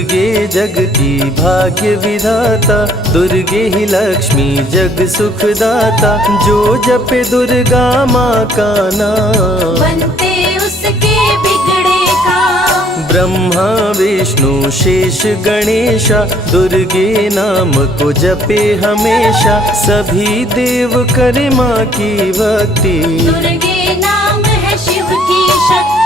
दुर्गे जग की भाग्य विधाता, दुर्गे ही लक्ष्मी जग सुखदाता। जो जपे दुर्गा माँ का नाम, बनते उसके बिगड़े काम। ब्रह्मा विष्णु शेष गणेशा, दुर्गे नाम को जपे हमेशा। सभी देव करे माँ की भक्ति, दुर्गे नाम है शिव की शक्ति।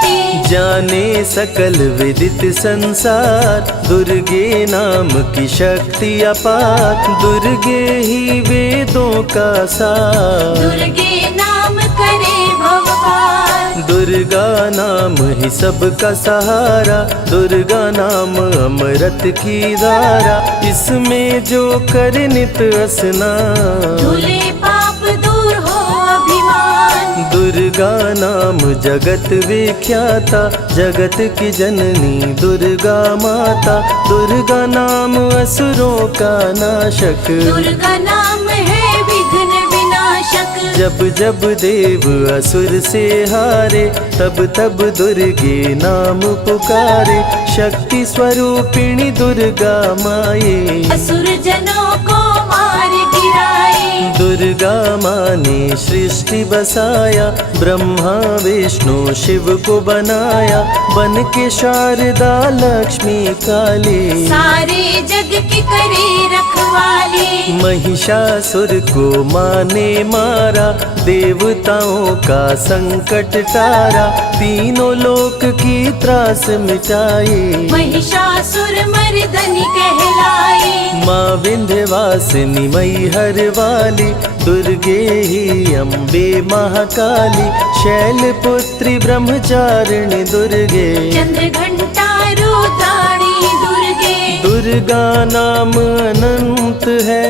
जाने सकल विदित संसार, दुर्गे नाम की शक्ति अपार। दुर्गे ही वेदों का सार, दुर्गे नाम करे भव पार। दुर्गा नाम ही सबका सहारा, दुर्गा नाम अमृत की धारा। इसमें जो करे नित स्नान, धुले पाप दूर हो अभिमान। दुर्गा नाम जगत विख्याता, जगत की जननी दुर्गा माता। दुर्गा नाम असुरों का नाशक, दुर्गा नाम है विघ्न विनाशक। जब जब देव असुर से हारे, तब तब दुर्गे नाम पुकारे। शक्ति स्वरूपिणी दुर्गा माये, असुर जनों को मार गिराए। दुर्गा माँ ने सृष्टि बसाया, ब्रह्मा विष्णु शिव को बनाया। बन के शारदा लक्ष्मी काली, सारे जग की करे रखवाली। महिषासुर को माँ ने मारा, देवताओं का संकट टारा। तीनों लोक की त्रास मिटाई, महिषासुर मर्दनी कहलाई। माँ विंध्यवासिनी मैहर वाली, दुर्गे ही अम्बे महाकाली। शैलपुत्री ब्रह्मचारिणी दुर्गे, चंद्र घंटा रुद्राणी दुर्गे। दुर्गा नाम अनंत है,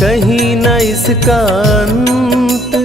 कहीं न इसका अंत।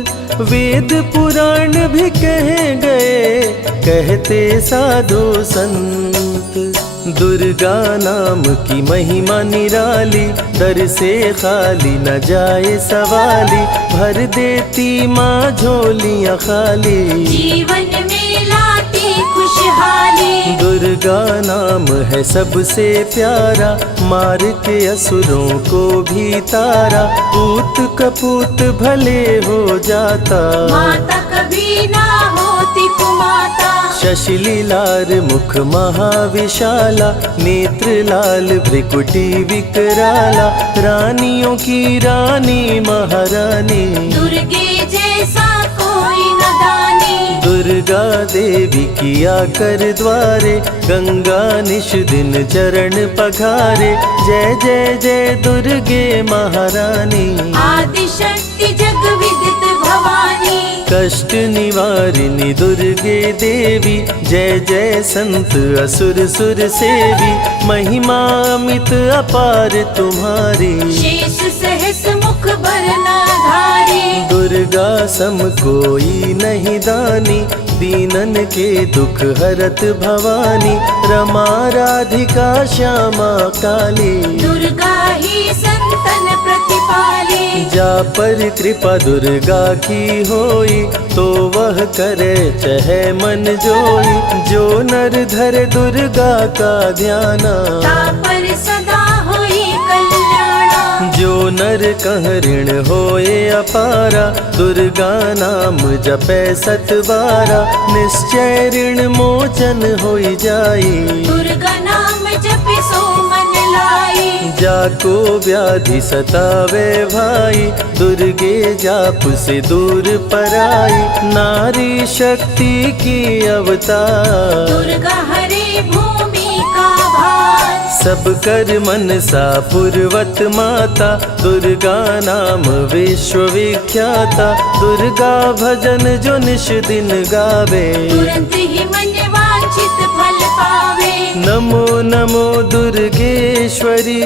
वेद पुराण भी कह गए, कहते साधु संत। दुर्गा नाम की महिमा निराली, दर से खाली न जाए सवाली। भर देती माँ झोलियाँ खाली, जीवन में लाती खुशहाली। दुर्गा नाम है सबसे प्यारा, मार के असुरों को भी तारा। पूत कपूत भले हो जाता, माता कभी ना होती कुमाता। शशिलीलार मुख महाविशाला, नेत्र लाल भ्रिकुटी विकराला। रानियों की रानी महारानी, दुर्गे जैसा कोई न दानी। दुर्गा देवी किया कर द्वारे, गंगा निश दिन चरण पखारे। जय जय जय दुर्गे महारानी, आदि शक्ति जग विदित भवानी। कष्ट निवारिणी दुर्गे देवी, जय जय संत असुर सुर सेवी। महिमा अमित अपार तुम्हारी, शेष सहस मुख बरनाधारी। दुर्गा सम कोई नहीं दानी, दीनन के दुख हरत भवानी। रमा राधिका श्यामा काली, दुर्गा ही संतन प्रतिपाली। जा पर कृपा दुर्गा की होई, तो वह करे चहे मन जोई। जो नर धर दुर्गा का ध्याना, ता पर सदा होई कल्याणा। जो नर कह ऋण होए अपारा, दुर्गा नाम जपै सत बारा। निश्चय ऋण मोचन होई जाई, दुर्गा नाम जपे सो मन लाई। जाको व्याधि सतावे भाई, दुर्गे जाप से दूर पराई। नारी शक्ति की अवतार, दुर्गा हरे भूमि का भार। सब कर मन सा पूर्वत माता, दुर्गा नाम विश्व विख्याता। दुर्गा भजन जो निश दिन गावे, तुरंत ही मन वांछित फल पावे। नमो नमो दुर्गेश्वरी,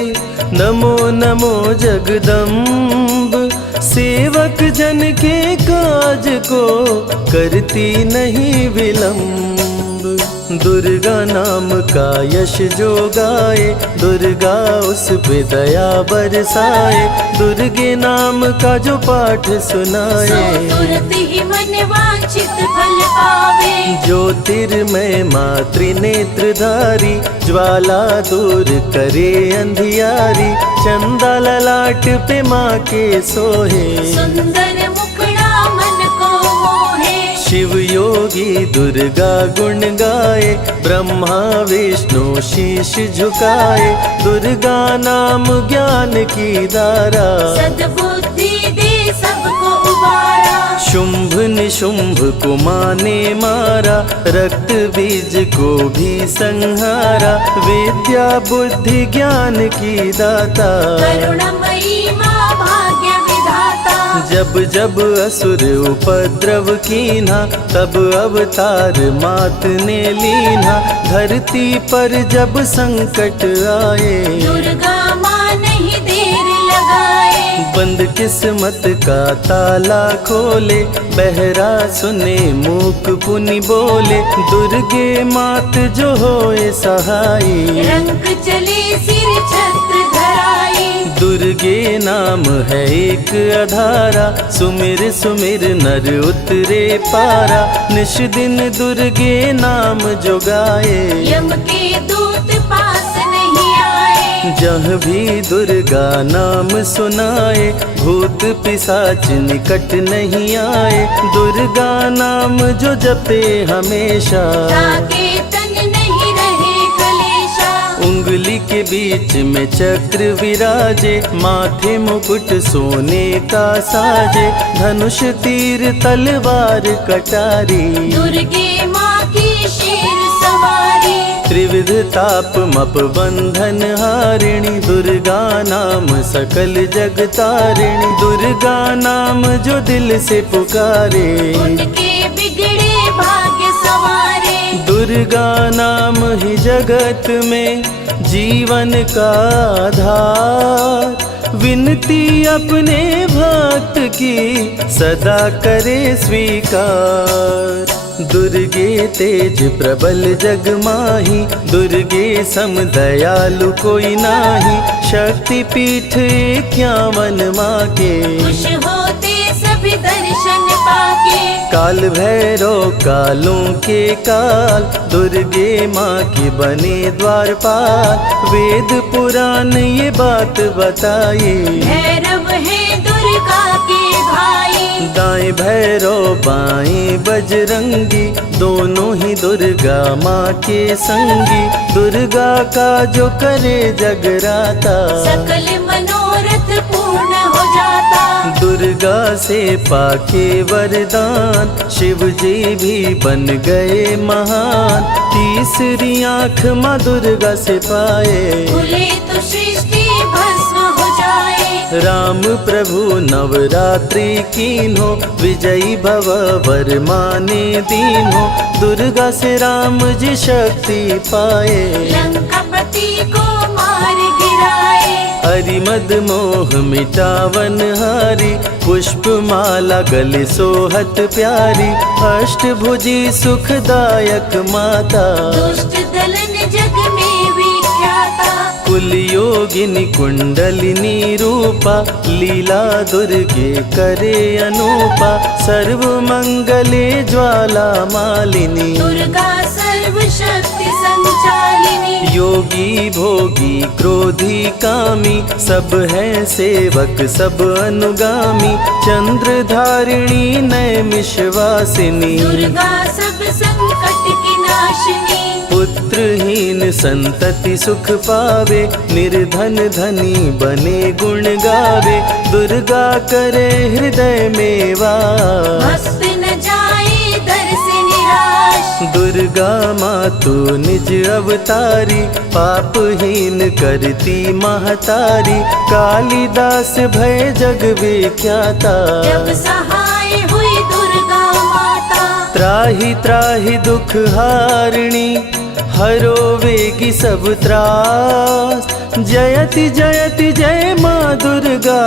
नमो नमो जगदम्ब। सेवक जन के काज को करती नहीं विलम्ब। दुर्गा नाम का यश जो गाए, दुर्गा उस पे दया बरसाए। दुर्गे नाम का जो पाठ सुनाए, तुरंत ही मन वांछित फल फल पावे। ज्योतिर्मय माँ त्रिनेत्रधारी, ज्वाला दूर करे अंधियारी, चंदा ललाट पे माँ के सोहे, सुंदर मुखड़ा मन को मोहे। शिव योगी दुर्गा गुण गाए, ब्रह्मा विष्णु शीश झुकाए, दुर्गा नाम ज्ञान की धारा, सद्बुद्धि दे सबको उबारा। शुंभ निशुंभ को माने मारा, रक्त बीज को भी संहारा, विद्या बुद्धि ज्ञान की दाता, करुणमयी माँ भाग्य विधाता। जब जब असुर उपद्रव कीन्हा, तब अवतार मात ने लीन्हा, धरती पर जब संकट आए, दुर्गा माँ नहीं देर लगाए। बंद किस्मत का ताला खोले, बहरा सुने मूक पुनि बोले, दुर्गे मात जो होए सहाई, रंग चले सिर छत्र धराई। दुर्गे नाम है एक अधारा, सुमिर सुमिर नर उतरे पारा, निश दिन दुर्गे नाम जो गाए, यम के दूत पास नहीं आए। जहाँ भी दुर्गा नाम सुनाए, भूत पिशाच निकट नहीं आए, दुर्गा नाम जो जपे हमेशा, ताके तन नहीं रहे कलेशा। उंगली के बीच में चक्र विराजे, माथे मुकुट सोने का साजे, धनुष तीर तलवार कटारी, दुर्गे माँ की शेर सवारी। त्रिविध ताप मप बंधन हारिणी, दुर्गा नाम सकल जग तारिणी, दुर्गा नाम जो दिल से पुकारे, उनके बिगड़े भाग्य सवारे। दुर्गा नाम ही जगत में जीवन का आधार, विनती अपने भक्त की सदा करे स्वीकार। दुर्गे तेज प्रबल जग माही, दुर्गे सम दयालु कोई नाही, शक्ति पीठ 51 माँ के, खुश होते सभी दर्शन पाके। काल भैरव कालों के काल, दुर्गे माँ की बने द्वारपाल, वेद पुराण ये बात बताई, भैरव है दुर्गा के भाई। दाएं भैरव बाएं बजरंगी, दोनों ही दुर्गा माँ के संगी, दुर्गा का जो करे जगराता, सकल मनोरथ पूर्ण हो जाता। दुर्गा से पाके वरदान, शिव जी भी बन गए महान, तीसरी आँख माँ दुर्गा से पाए, खुले तो सृष्टि भस्म हो जाए। राम प्रभु नवरात्रि कीन्हो, विजयी भव वर माने दीन्हो, दुर्गा से राम जी शक्ति पाए, लंकापति को मार गिराए। हरिमद मोह मिटावन हारी, पुष्प माला गले सोहत प्यारी, अष्टभुजी सुखदायक माता, दुष्ट दलन जग में विख्याता। कुल योगिनी कुंडलिनी रूपा, लीला दुर्गे करे अनूपा, सर्व मंगले ज्वाला मालिनी, दुर्गा सर्वशक्ति संचालिनी। योगी भोगी क्रोधी कामी, सब हैं सेवक सब अनुगामी, चंद्र धारिणी नैमिषवासिनी, दुर्गा सब संकट की नाशिनी। पुत्रहीन संतति सुख पावे, निर्धन धनी बने गुण गावे, दुर्गा करे हृदय में वास, भक्त न जाए दर से निराश। दुर्गा माँ तू निज अवतारी, पापहीन करती महतारी, कालिदास भय जग विख्याता, जब सहाय हुई दुर्गा माता। त्राहि त्राहि दुख हारिणी, हरो वेगी सब त्रास, जयति जयति जय माँ दुर्गा,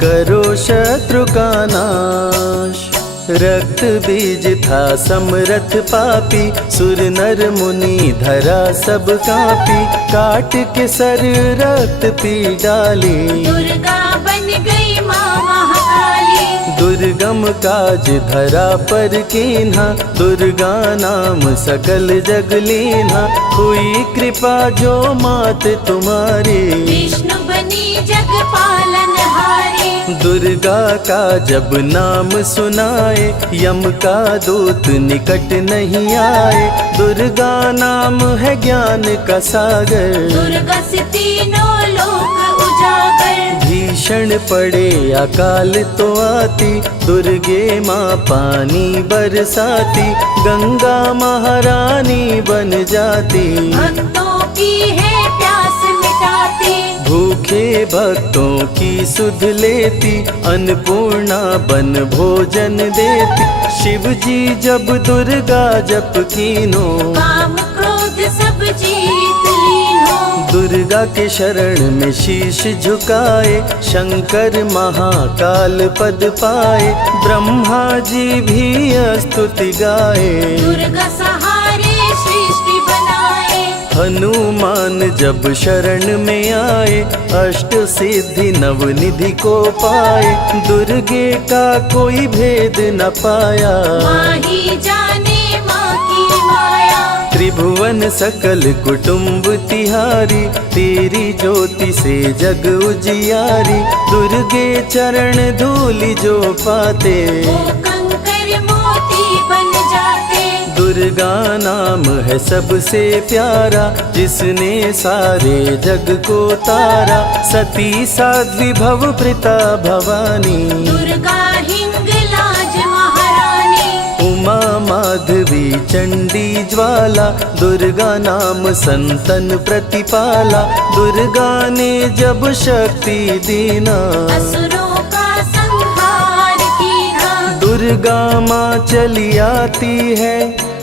करो शत्रु का नाश। रक्त बीज था समरथ पापी, सुर नर मुनि धरा सब कापी, काट के सर रक्त पी डाली, दुर्गा बन गई माँ महाकाली। दुर्गम काज धरा पर कीन्हा, दुर्गा नाम सकल जग लीन्हा। हुई कृपा जो मात तुम्हारी, विष्णु बनी जग पालन हारे। दुर्गा का जब नाम सुनाए, यम का दूत निकट नहीं आए। दुर्गा नाम है ज्ञान का सागर, दुर्गा से तीनों लोक उजागर। भीषण पड़े अकाल तो आती, दुर्गे माँ पानी बरसाती। गंगा महारानी बन जाती, भक्तों की है प्यास मिटाती। भूखे भक्तों की सुध लेती, अन्नपूर्णा बन भोजन देती। शिव जी जब दुर्गा जप कीनो, काम क्रोध सब जीत लीनो। दुर्गा के शरण में शीश झुकाए, शंकर महाकाल पद पाए। ब्रह्मा जी भी स्तुति गाए, दुर्गा सहारे सृष्टि बनाए। हनुमान जब शरण में आए, अष्ट सिद्धि नवनिधि को पाए। दुर्गे का कोई भेद न पाया, माही जाने माँ की माया। त्रिभुवन सकल कुटुंब तिहारी, तेरी ज्योति से जग उजियारी। दुर्गे चरण धूलि जो पाते, वो कंकर मोती बन जाते। दुर्गा नाम है सबसे प्यारा, जिसने सारे जग को तारा। सती साध्वी भव प्रीता भवानी, दुर्गा हिंगलाज महारानी। उमा माधवी चंडी ज्वाला, दुर्गा नाम संतन प्रतिपाला। दुर्गा ने जब शक्ति दीना, असुरों का संहार कीना। दुर्गा माँ चली आती है,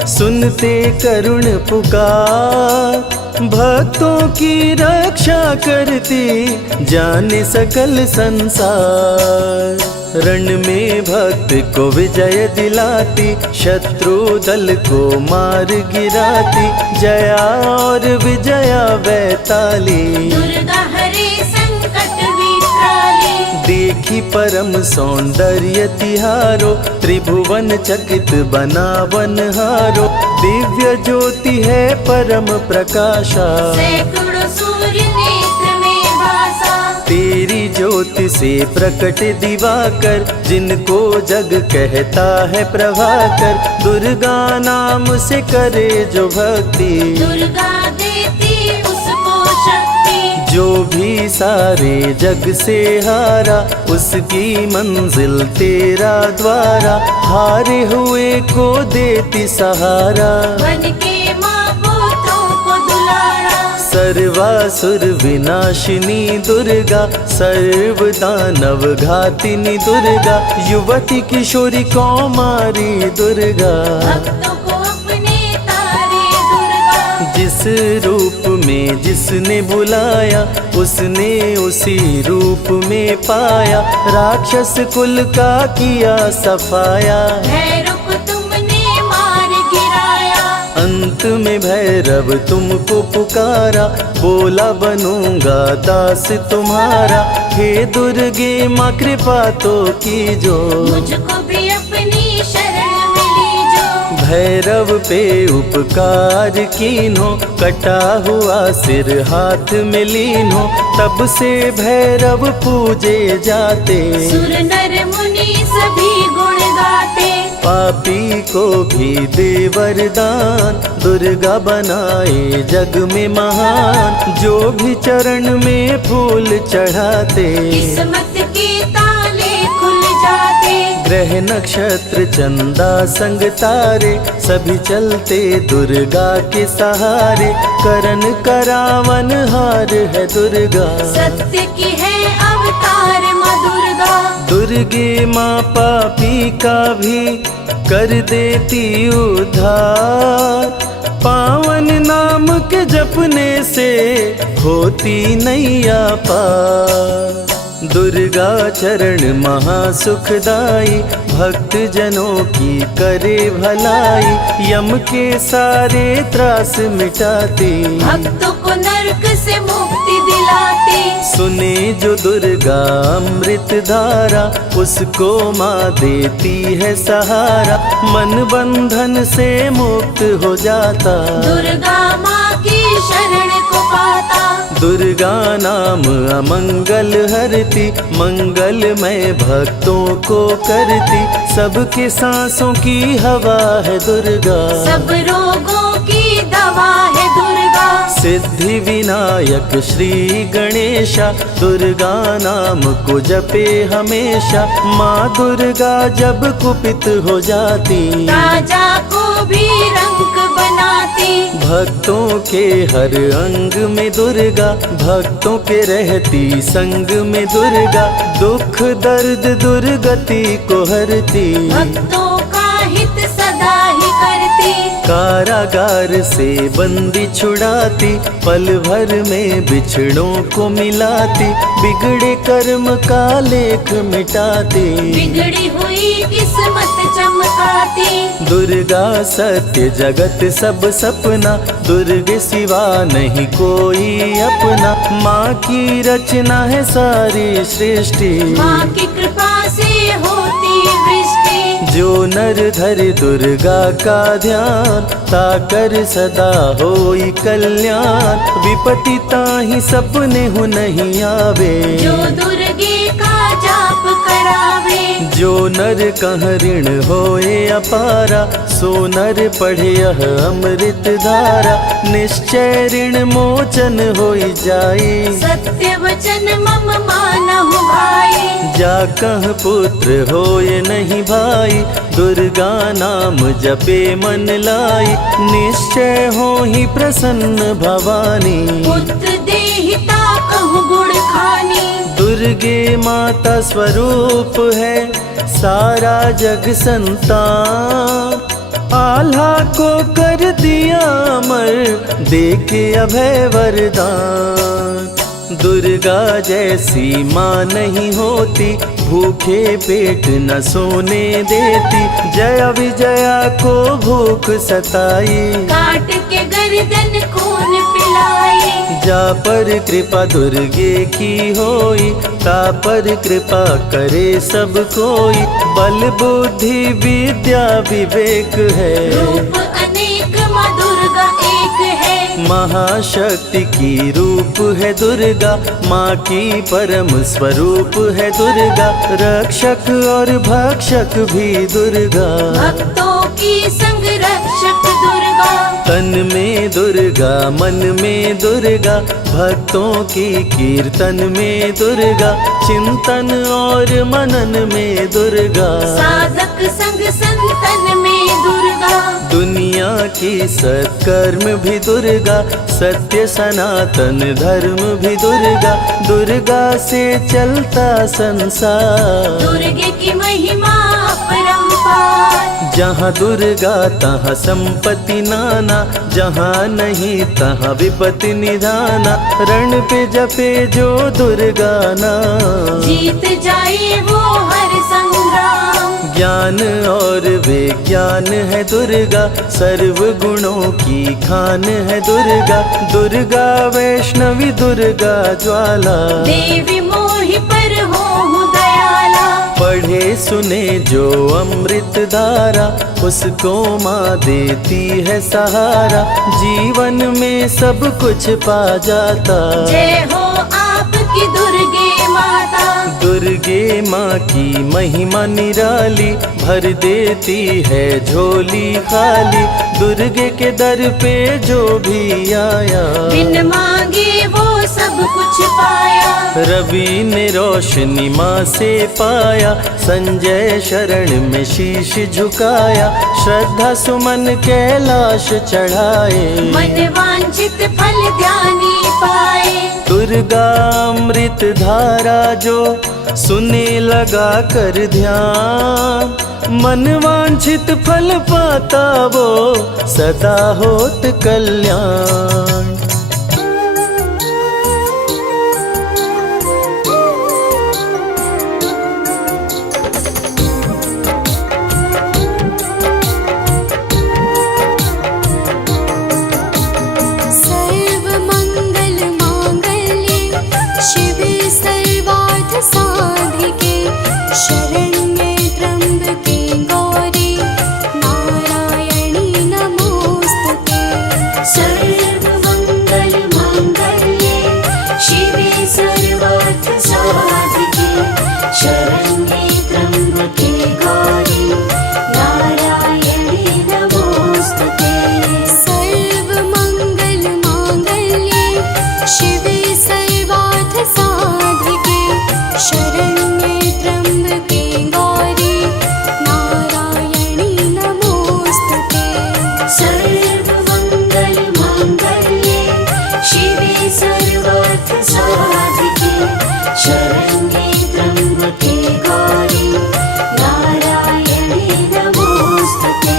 सुनते करुण पुकार। भक्तों की रक्षा करती, जाने सकल संसार। रण में भक्त को विजय दिलाती, शत्रु दल को मार गिराती। जया और विजया वैताली, दुर्गा हरे संकट विकराली। देखी परम सौंदर्य तिहारो, त्रिभुवन चकित बनावन हारो। दिव्य ज्योति है परम प्रकाशा, सैकड़ों सूर्य नेत्र में भासा। तेरी ज्योति से प्रकट दिवाकर, जिनको जग कहता है प्रभाकर। दुर्गा नाम से करे जो भक्ति, दुर्गा देती उसको शक्ति। जो भी सारे जग से हारा, उसकी मंजिल तेरा द्वारा। हारे हुए को देती सहारा, बन के माँ पुत्रों को दुलारा। सर्वासुर विनाशिनी दुर्गा, सर्व दानव घातिनी दुर्गा। युवती किशोरी कौमारी दुर्गा, भक्तों को अपने तारे दुर्गा। जिस रूप में जिसने बुलाया, उसने उसी रूप में पाया। राक्षस कुल का किया सफाया, भैरव को तुमने मार गिराया। अंत में भैरव तुमको पुकारा, बोला बनूंगा दास तुम्हारा। हे दुर्गे माँ कृपा तो कीजो, मुझको भी अपनी शरण में लीजो। भैरव पे उपकार कीन्हो, कटा हुआ सिर हाथ में लीन्हो। तब से भैरव पूजे जाते, सुर नर मुनि सभी गुण गाते। पापी को भी दे वरदान, दुर्गा बनाए जग में महान। जो भी चरण में फूल चढ़ाते, किस्मत के ताले खुल जाते। ग्रह नक्षत्र चंदा संग तारे, सभी चलते दुर्गा के सहारे। करन करावन हार है दुर्गा, सत्य की है अवतार माँ दुर्गा। दुर्गे माँ पापी का भी कर देती उद्धार। पावन नाम के जपने से होती नैया पार। दुर्गा चरण महासुखदाई, भक्त जनों की करे भलाई। यम के सारे त्रास मिटाती, भक्तों को नरक से मुक्ति दिलाती। सुने जो दुर्गा अमृत धारा, उसको माँ देती है सहारा, मन बंधन से मुक्त हो जाता। दुर्गा माँ की शरण को पाता। दुर्गा नाम अमंगल हरती, मंगलमय भक्तों को करती, सबके सांसों की हवा है दुर्गा, सब रोगों की दवा है दुर्गा। सिद्धि विनायक श्री गणेशा, दुर्गा नाम को जपे हमेशा। माँ दुर्गा जब कुपित हो जाती, राजा को भी रंक बनाती। भक्तों के हर अंग में दुर्गा, भक्तों के रहती संग में दुर्गा, दुख दर्द दुर्गति को हरती, भक्तों का हित सदा ही करती। कारागार से बंदी छुड़ाती, पल भर में बिछड़ों को मिलाती, बिगड़े कर्म का लेख मिटाती, बिगड़ी हुई किस्मत चमकाती। दुर्गा सत्य जगत सब सपना, दुर्गे सिवा नहीं कोई अपना। माँ की रचना है सारी सृष्टि, माँ की कृपा से होती वृष्टि। जो नर धरे दुर्गा का ध्यान, ताकर सदा होई कल्याण। विपत्ति ताहि सपने हो नहीं आवे, जो दुर्गे का जाप करावे। जो नर कह ऋण होए अपारा, सो नर पढ़े यह अमृत धारा, निश्चय ऋण मोचन होई जाए। सत्य वचन मम मानहु भाई, जा कह पुत्र होए नहीं भाई, दुर्गा नाम जपे मन लाई, निश्चय हो ही प्रसन्न भवानी। पुत्र देहिता कहु गुण खानी, दुर्गे माता स्वरूप है सारा जग संतान, आल्हा को कर दिया अमर, देके अभय वरदान। दुर्गा जैसी माँ नहीं होती, भूखे पेट न सोने देती, जया विजया को भूख सताई, काट के गर्दन खून पिलाई। जा पर कृपा दुर्गे की होई, ता पर कृपा करे सब कोई, बल बुद्धि विद्या विवेक है, रूप अनेक माँ दुर्गा एक है। महाशक्ति की रूप है दुर्गा, माँ की परम स्वरूप है दुर्गा, रक्षक और भक्षक भी दुर्गा, भक्तों की संग रक्षक दुर्गा। तन में दुर्गा मन में दुर्गा, भक्तों की कीर्तन में दुर्गा, चिंतन और मनन में दुर्गा, साधक संग संतन में दुर्गा। दुनिया की सत्कर्म भी दुर्गा, सत्य सनातन धर्म भी दुर्गा, दुर्गा से चलता संसार। दुर्गे की महिमा अपरंपार, जहाँ दुर्गा तहाँ संपत्ति नाना, जहाँ नहीं तहाँ विपत्ति निधाना, रण पे जपे जो दुर्गा नाम, जीत जाए वो हर संग्राम। ज्ञान और विज्ञान है दुर्गा, सर्व गुणों की खान है दुर्गा, दुर्गा वैष्णवी दुर्गा ज्वाला, देवी मोहि पर हो दयाला। पढ़े सुने जो अमृत धारा, उसको माँ देती है सहारा, जीवन में सब कुछ पा जाता। जय हो आपकी दुर्गे माता, दुर्गे माँ की महिमा निराली, भर देती है झोली खाली, दुर्गे के दर पे जो भी आया, बिन मांगे वो सब कुछ पाया। रवि ने रोशनी माँ से पाया, संजय शरण में शीश झुकाया, श्रद्धा सुमन कैलाश चढ़ाए, मन वांछित फल ध्यानी पाए। दुर्गा अमृत धारा जो सुने लगा कर ध्यान, मन वांछित फल पाता वो सदा होत कल्याण। सर्व मंगल मांगल्ये शरण्ये त्र्यम्बके गौरी नारायणी नमोस्तुते।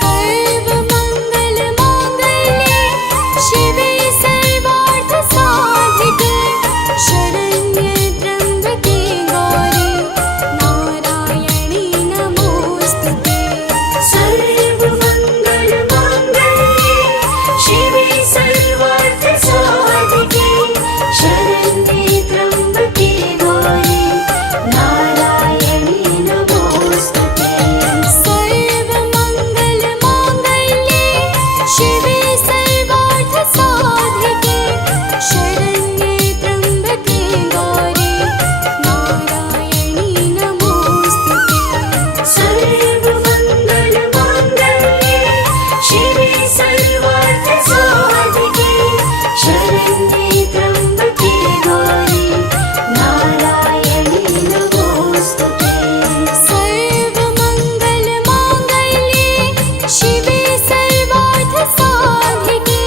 सर्वमङ्गलमाङ्गल्ये शिवे सर्वार्थसाधिके शरण्ये त्र्यम्बके गौरी नारायणी नमोस्तुते। सर्वमङ्गलमाङ्गल्ये शिवे सर्वार्थसाधिके शरण्ये त्र्यम्बके गौरी नारायणी नमोस्तुते। सर्वमङ्गलमाङ्गल्ये शिवे सर्वार्थसाधिके शरण्ये त्र्यम्बके गौरी नारायणी नमोस्तुते। सर्वमङ्गलमाङ्गल्ये शिवे सर्वार्थसाधिके शरण्ये त्र्यम्बके गौरी नारायणी नमोस्तुते। सर्वमङ्गलमाङ्गल्ये शिवे सर्वार्थसाधिके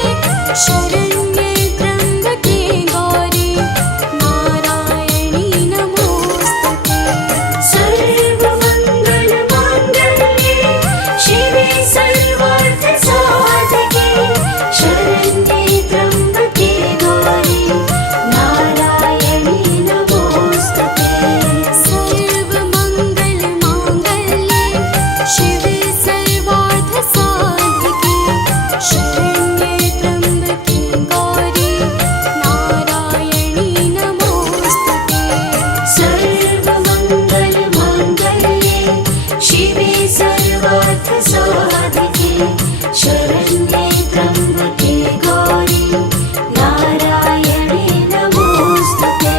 शरण्ये त्र्यम्बके गौरी नारायणी नमोस्तुते। सर्वमङ्गलमाङ्गल्ये शिवे सर्वार्थसाधिके शरण्ये त्र्यम्बके गौरी नारायणी नमोस्तुते। सर्वमङ्गलमाङ्गल्ये शिवे सर्वार्थसाधिके शरण्ये त्र्यम्बके गौरी नारायणी नमोस्तुते। सर्वमङ्गलमाङ्गल्ये शिवे सर्वार्थसाधिके शरण्ये त्र्यम्बके गौरी नारायणी नमोस्तुते।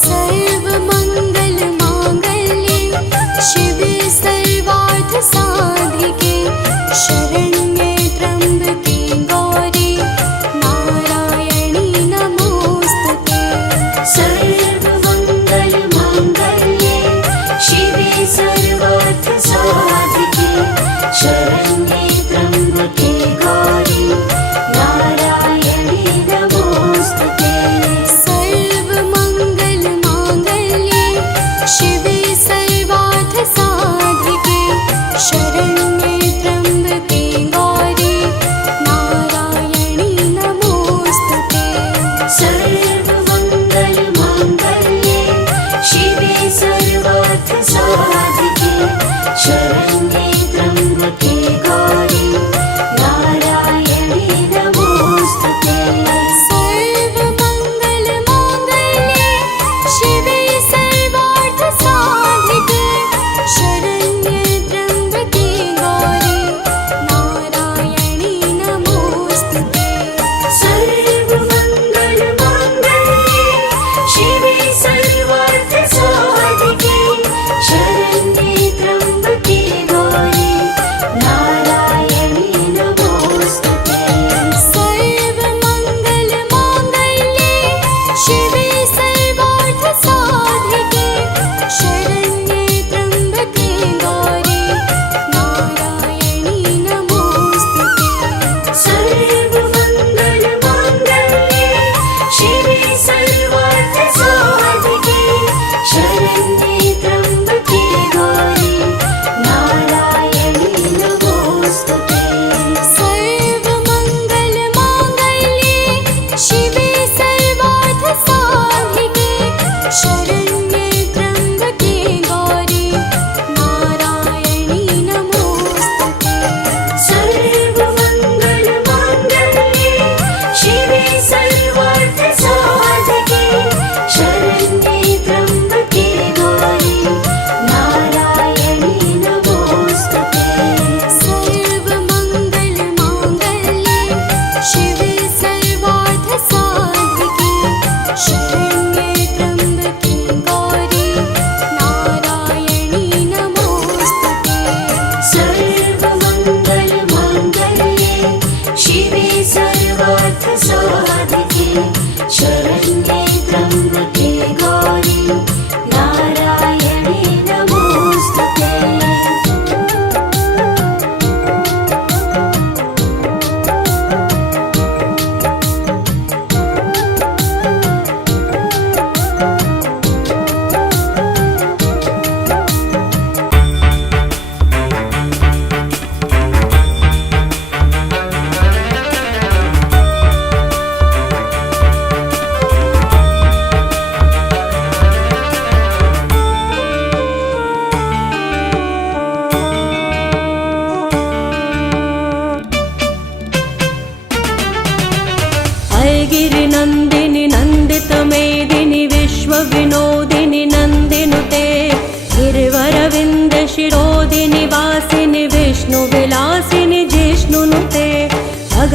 सर्वमङ्गलमाङ्गल्ये शिवे सर्वार्थसाधिके शरण्ये त्र्यम्बके गौरी नारायणी नमोस्तुते। सर्वमङ्गलमाङ्गल्ये शिवे सर्वार्थसाधिके शरण्ये त्र्यम्बके गौरी नारायणी नमोस्तुते। सर्वमङ्गलमाङ्गल्ये शिवे सर्वार्थसाधिके शरण्ये त्र्यम्बके गौरी नारायणी नमोस्तुते। सर्वमङ्गलमाङ्गल्ये शिवे सर्वार्थसाधिके शरण्ये त्र्यम्बके गौरी नारायणी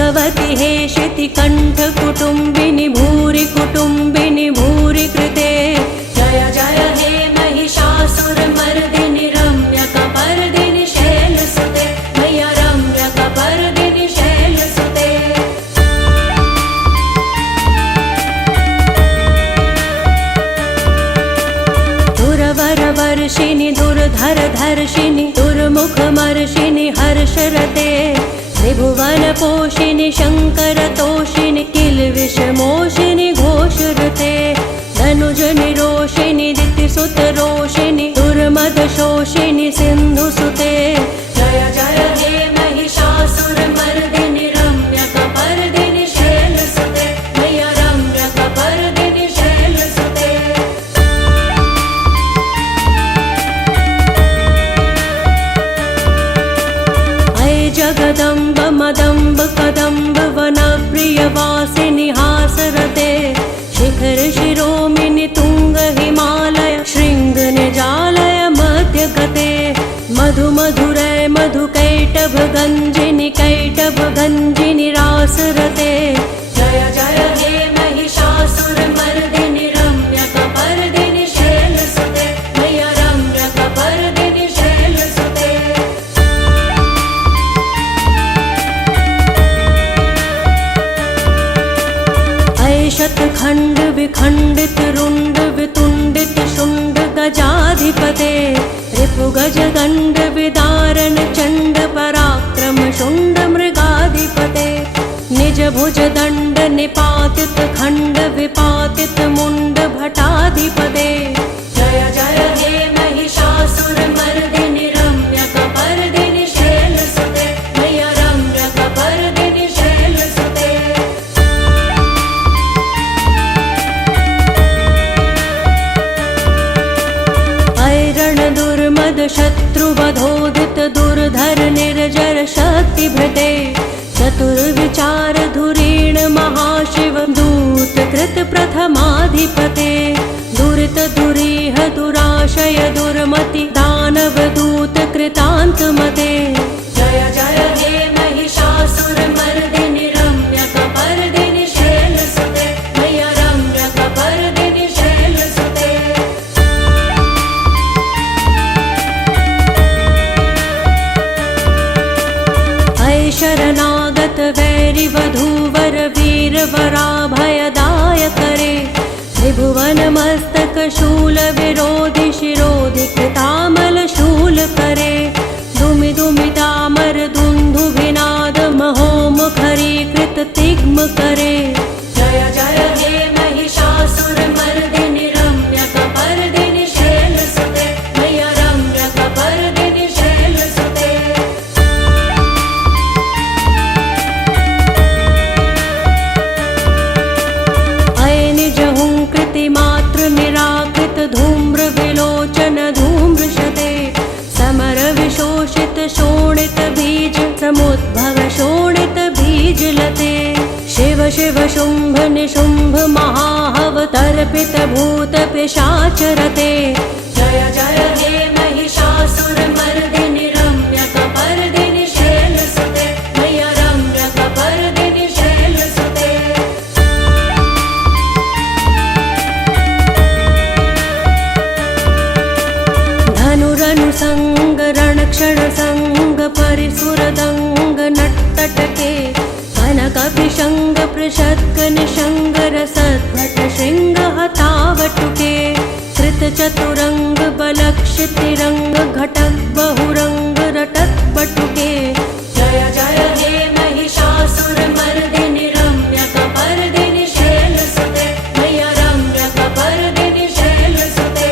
भगवति हेशिति कण्ठ कुटुम्बिनि भूरि कुटुम्बिनि भूरि कृते जय जय हे महिषासुरमर्दिनि रम्यकपर्दिनि शैलसुते मैया रम्यकपर्दिनि शैलसुते दुरवरवर्षिणि दुर्धरधर्षिणि दुर्मुखमर्षिणि हर्षरते त्रिभुवनपोषिणि शङ्करतोषिणि किल्बिषमोषिणि घोषरते धनुजनिरोषिणि दितिसुतरोषिणि दुर्मदशोषिणि सिन्धुसुते जय जय हे महिषासुरमर्दिनि रम्यकपर्दिनि शैलसुते मैया रम्यकपर्दिनि शैलसुते जगदम्ब मदम्ब कदम्ब वनप्रियवासिनि हासरते शिखर शिरोमिनि तुंग हिमालय शृंग निजालय मध्यगते मधु मधुरै मधु कैटभ गंजिनि रासरते जय जय हे महिषासुरमर्दिनि रम्यकपर्दिनि शैलसुते मैया रम्यकपर्दिनि शैलसुते शतखण्ड विखण्डित रुण्ड वितुण्डित शुण्ड गजाधिपते रिपुगज दण्ड विदारण चण्ड पराक्रम शुण्ड मृगाधिपते निज भुज दण्ड निपातित खण्ड विपातित मुण्ड भटाधिपते जय जय हे महिषासुरमर्दिनि रम्यकपर्दिनि शैलसुते मैया रम्यकपर्दिनि शैलसुते दुर्मद शत्रुवधोदित दुर्धर निर्जर शक्तिभृते चतुर्विचार धुरीण महाशिव दूत कृत प्रथमाधिपते दुरित दुरीह दुराशय दुर्मति दानव दूत कृतान्तमते जय जय हे महिषासुरमर्दिनि रम्यकपर्दिनि शैलसुते मैया रम्यकपर्दिनि शैलसुते शरणागत वैरि वधूवर वीर वराभयदाय करे त्रिभुवन मस्तक शूल विरोधि शिरोधि कृतामल शूल करे दुमि दुमि दामर दुन्दुभिनाद महोमुखरी कृत तिग्म करे जय जय हे महिषासुरमर्दिनि रम्यकपर्दिनि शैलसुते मैया रम्यकपर्दिनि शैलसुते मातृ निराकृत धूम्र विलोचन धूम्रशते समर विशोषित शोणित बीज समुद्भव शोणित बीज लते शिव शिव शुंभ निशुंभ महाहव तर्पित भूत पिशाचरते जय जय हे महिषासुरमर्दिनि रम्यकपर्दिनि शैलसुते मैया रम्यकपर्दिनि शैलसुते धनुरनुसंग रणक्षण संग परिसुरदंग नट्टटके कनकपिशंग पृषत्क निशंग रसद्भट शृंग हतावटुके कृत चतुरंग बलक्षितिरंग घटक बहुरंग रटक बटुके जय जय हे महिषासुरमर्दिनि रम्यकपर्दिनि शैलसुते मैया रम्यकपर्दिनि शैलसुते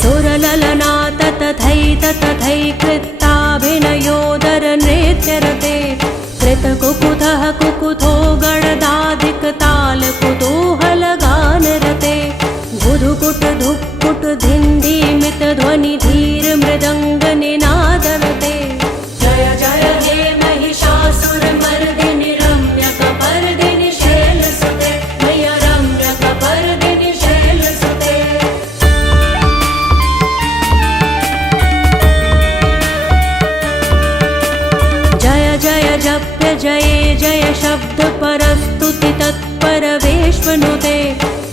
सुरललना तथैकृत्ताभिनयोदर नृत्यरते कृतकुकुथः कुकुथो गणदाधिक ताल कुतूहल गानरते बुधु परस्तुति तत्पर विश्वनुते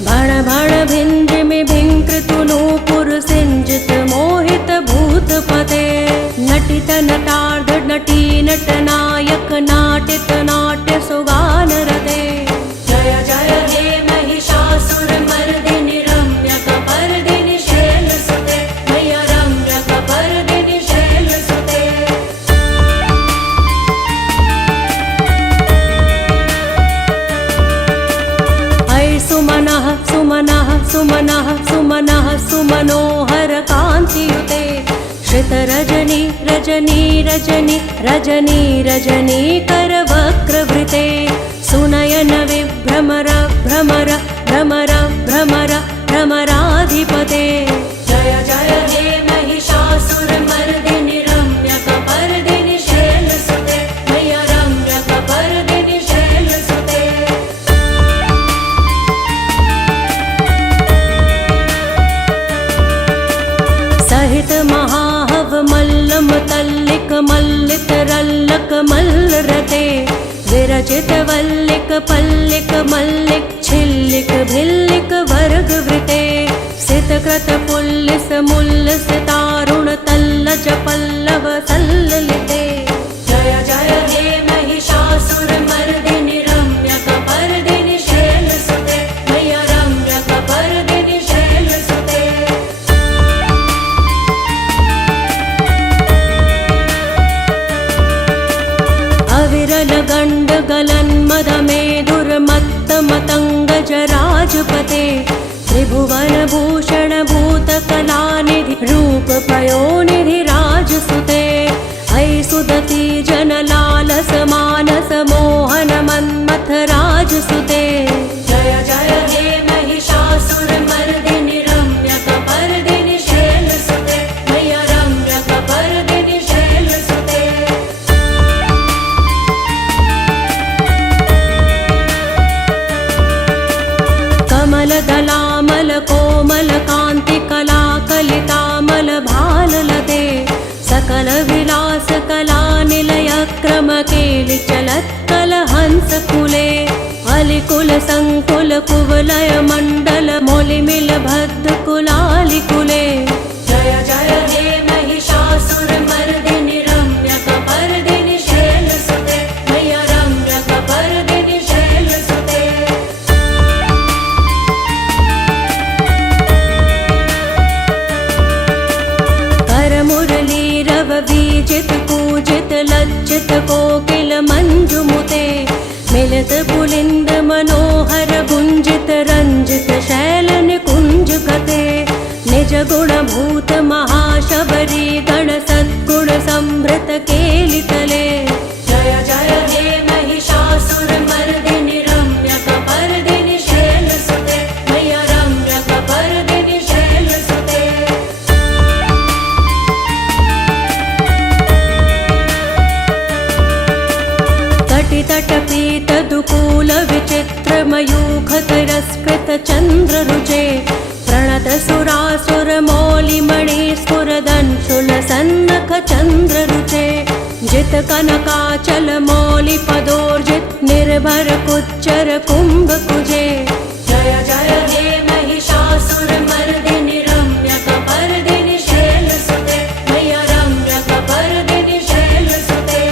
भण भण भिञ्जिमि भिङ्कृतु नूपुर सिञ्जित मोहित भूतपते नटित नटार्ध नटी नटनायक नाटित नाट्य सुगानरते जय जय हे महिषासुरमर्दिनि रम्यकपर्दिनि शैलसुते मय्या रम्यकपर्दिनि शैलसुते अयि सुमनः सुमनः सुमनः सुमनः सुमनोहर कान्तियुते श्रितरजनी रजनी रजनी रजनी रजनी करवक्रवृते सुनयन विभ्रमर भ्रमर भ्रमर भ्रमर भ्रमराधिपते जय जय हे महिषासुरमर्दिनि रम्यकपर्दिनि शैलसुते मय्या रम्यकपर्दिनि शैलसुते सहित महाहव मल्लम तल्लिक मल्लित रल्लक मल्लरते विरचित वल्लिक पल्लिक मल्लिक छिल्लिक भिल्लिक वर्गवृते सितकृत पुल्लिस मुल्लिस तारुण तल्लज पल्लव सल्ललिते जय जय हे महिषासुरमर्दिनि रम्यकपर्दिनि शैलसुते मय्या रम्यकपर्दिनि शैलसुते अविरल गण्ड गलन मदमेधुर्मत्त मतंग जराजपते त्रिभुवन भूषण भूत कलानिधि रूप पयोनिधि राजसुते अयि सुदति जनलालस मानस मोहन मन्मथ राजसुते जय जय हे महिषासुरमर्दिनि रम्यकपर्दिनि शैलसुते मय्या रम्यकपर्दिनि शैलसुते कमलदलामल कोमल कान्ति कला कलितामल भाललते सकल विलास कला निलय क्रम केलि चलत् कलहंस कुले अलिकुल संकुल कुवलय मण्डल मोलिमिल भद्द कुलालि कुले जय जय हे महिषासुरमर्दिनि रम्यकपर्दिनि शैलसुते मय्या रम्यकपर्दिनि शैलसुते करमुरलीरव बीजित पूजित लज्जित कोकिल मंजुमुते मिलित पुलिंद मनोहर गुंजित रंजित शैल निकुंज कते निज गुण भूत महाशबरी गण सद्गुण संभृत केलितले जय जय हे महिषासुरमर्दिनि रम्यकपर्दिनि शैलसुते मय्या रम्यकपर्दिनि शैलसुते कटितटपीत दुकूल विचित्र मयूख तिरस्कृत चंद्र रुचे प्रणत सुरासुर मौलि मणि स्फुरदंशुल सन्नख चंद्र रुचे जित कनकाचल मौलि पदोर्जित निर्भर कुच्चर कुंभ कुजे जय जय हे महिषासुरमर्दिनि रम्यकपर्दिनि शैलसुते मय्या रम्यकपर्दिनि शैलसुते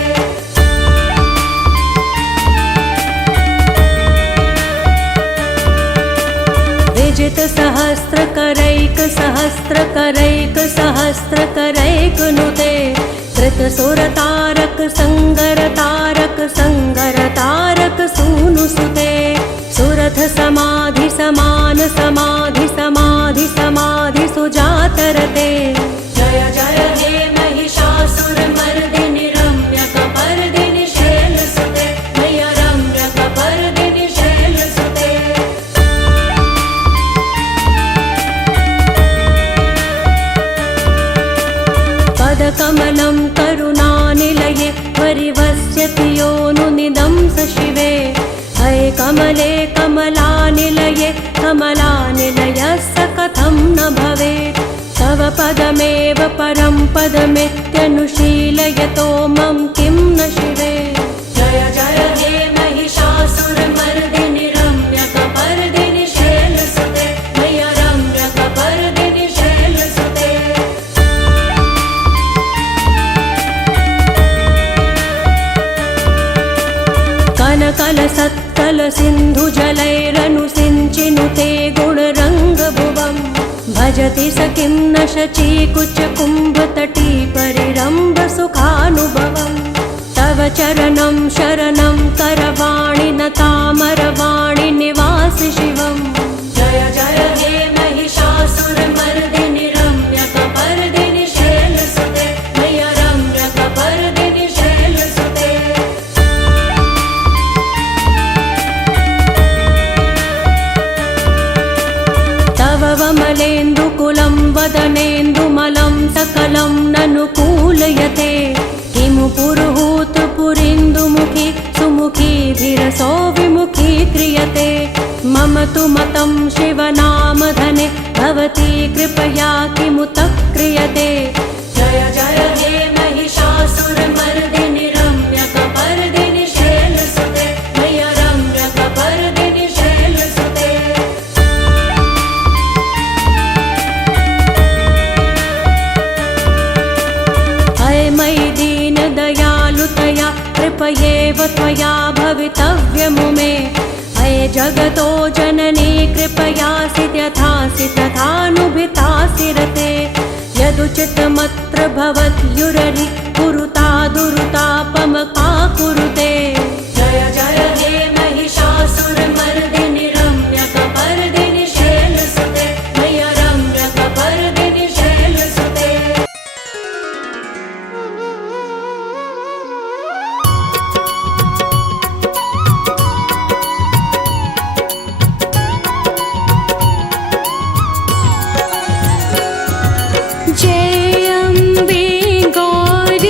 विजित सहस्र करैक सहस्र करैक सहस्र करैक नुते कृत सुर तारक संगर तारक संगर तारक सूनु सुते सुरथ समाधि समान समाधि समाधि समाधि सुजातरते जय जय हे महिषासुरमर्दिनि रम्यकपर्दिनि शैलसुते मय्या रम्यकपर्दिनि शैलसुते पदकमलं करुणानिलये परिवस्यति योनुनिदं स शिवे हये कमले कमलानिलये कमलानिलयस्य कथं न भवेत् तव पदमेव परं पदमित्यनुशीलयतो मम किं न शिवे जय जय हे महिषासुर सकल सिन्धु जलैरनुसिञ्चिनुते गुणरङ्गभुवम् भजति स किं न शचीकुच कुम्भतटी परिरम्भ सुखानुभवम् तव चरणं शरणं करवाणि न तामरवाणि निवासि शिवम् जय जय हे महिषासुरमर्दिनि रम्यकपर्दिनि शैलसुते मय्य रम्यकपर्दिनि शैलसुते तव वमलेन्दुकुलं वदनेन्दुमलं सकलं ननुकूलयते किमु पुरुहूतपुरीन्दुमुखी सुमुखीभिरसो विमुखी क्रियते मम तु मतं शिवनामधने भवती कृपया किमुत क्रियते जय जय हे महिषासुरमर्दिनि रम्यकपर्दिनि शैलसुते मय्य रम्यकपर्दिनि शैलसुते अय मयि दीनदयालुतया कृपयेव त्वया भवितव्यमु मे अय जगतो जननी कृपयासि यथासि तथानुभितासि रते यदुचितमत्र भवत्युररि कुरुता दुरुतापमका कुरुते जय जय हे महिषासुरमर्दिनि रम्यकपर्दिनि शैलसुते मय्य रम्यकपर्दिनि शैलसुते जय अम्बे गौरी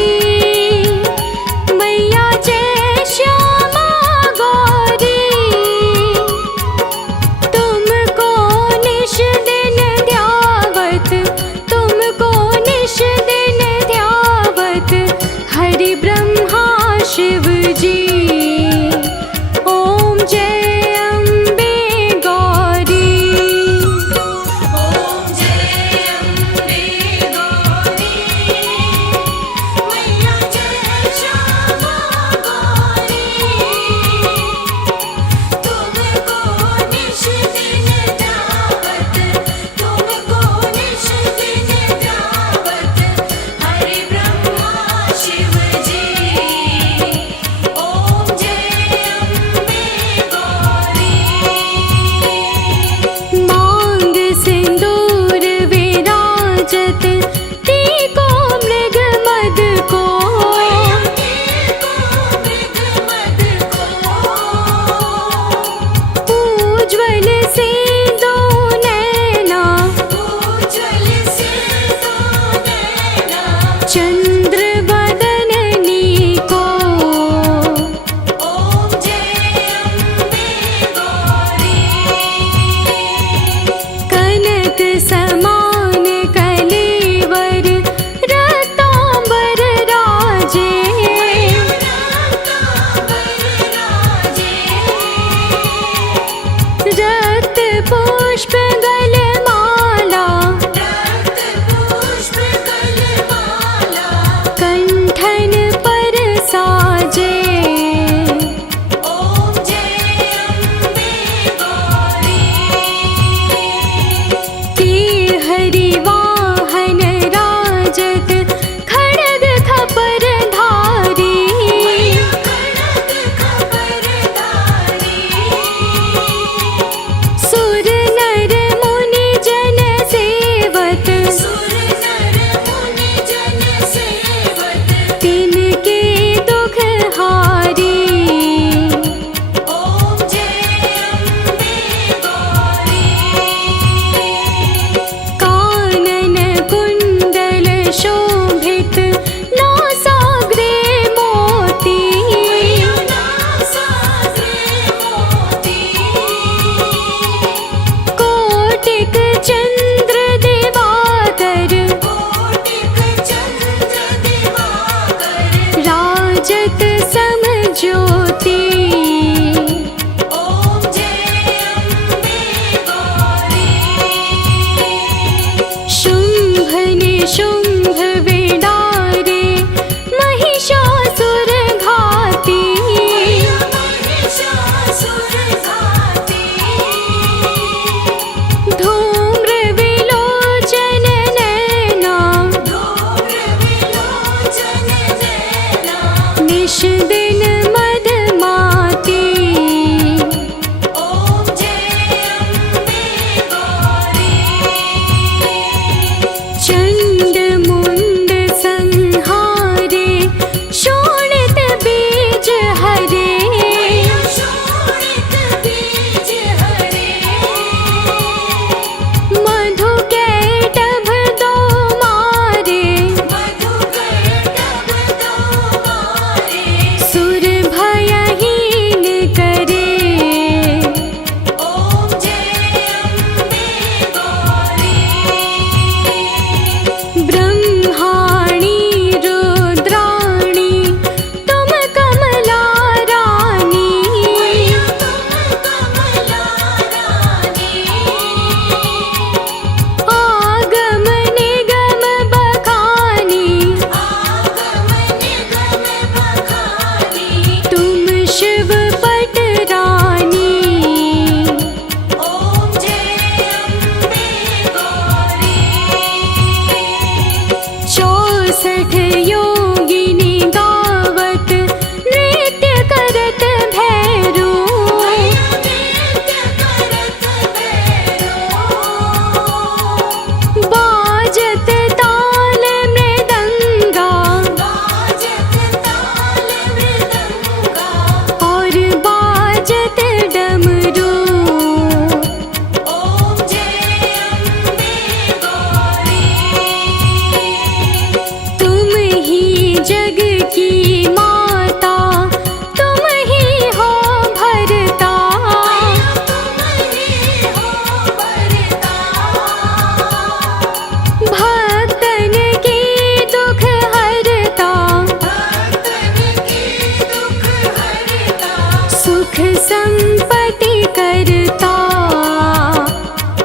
संपत्ति करता।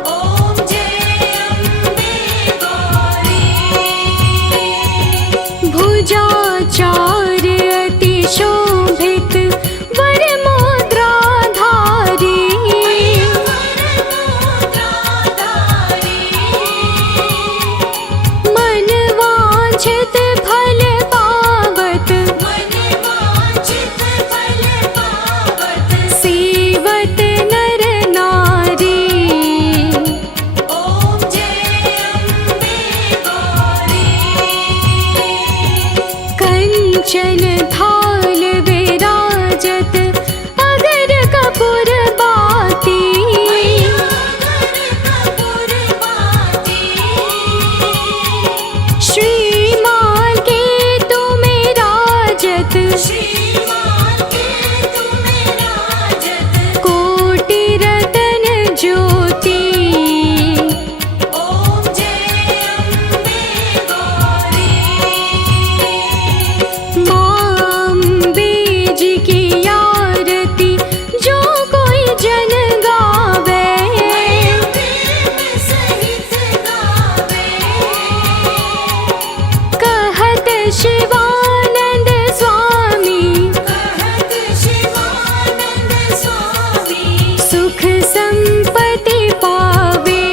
ॐ जय अम्बे गौरी। भुजाचार अति शोभित वरमुद्राधारी। मन वांछित फल पावत। सेवत नर नारी। ॐ जय अम्बे गौरी। कंचन थाल विराजत अगर कपूर बाती। श्रीमान के तुम्हें राजत। कोटि रतन ज्योति। ॐ जय अम्बे गौरी। माँ अम्बे जी की आरती जो कोई जन गावे। कहत शिवानंद स्वामी। सुख संपत्ति पावे।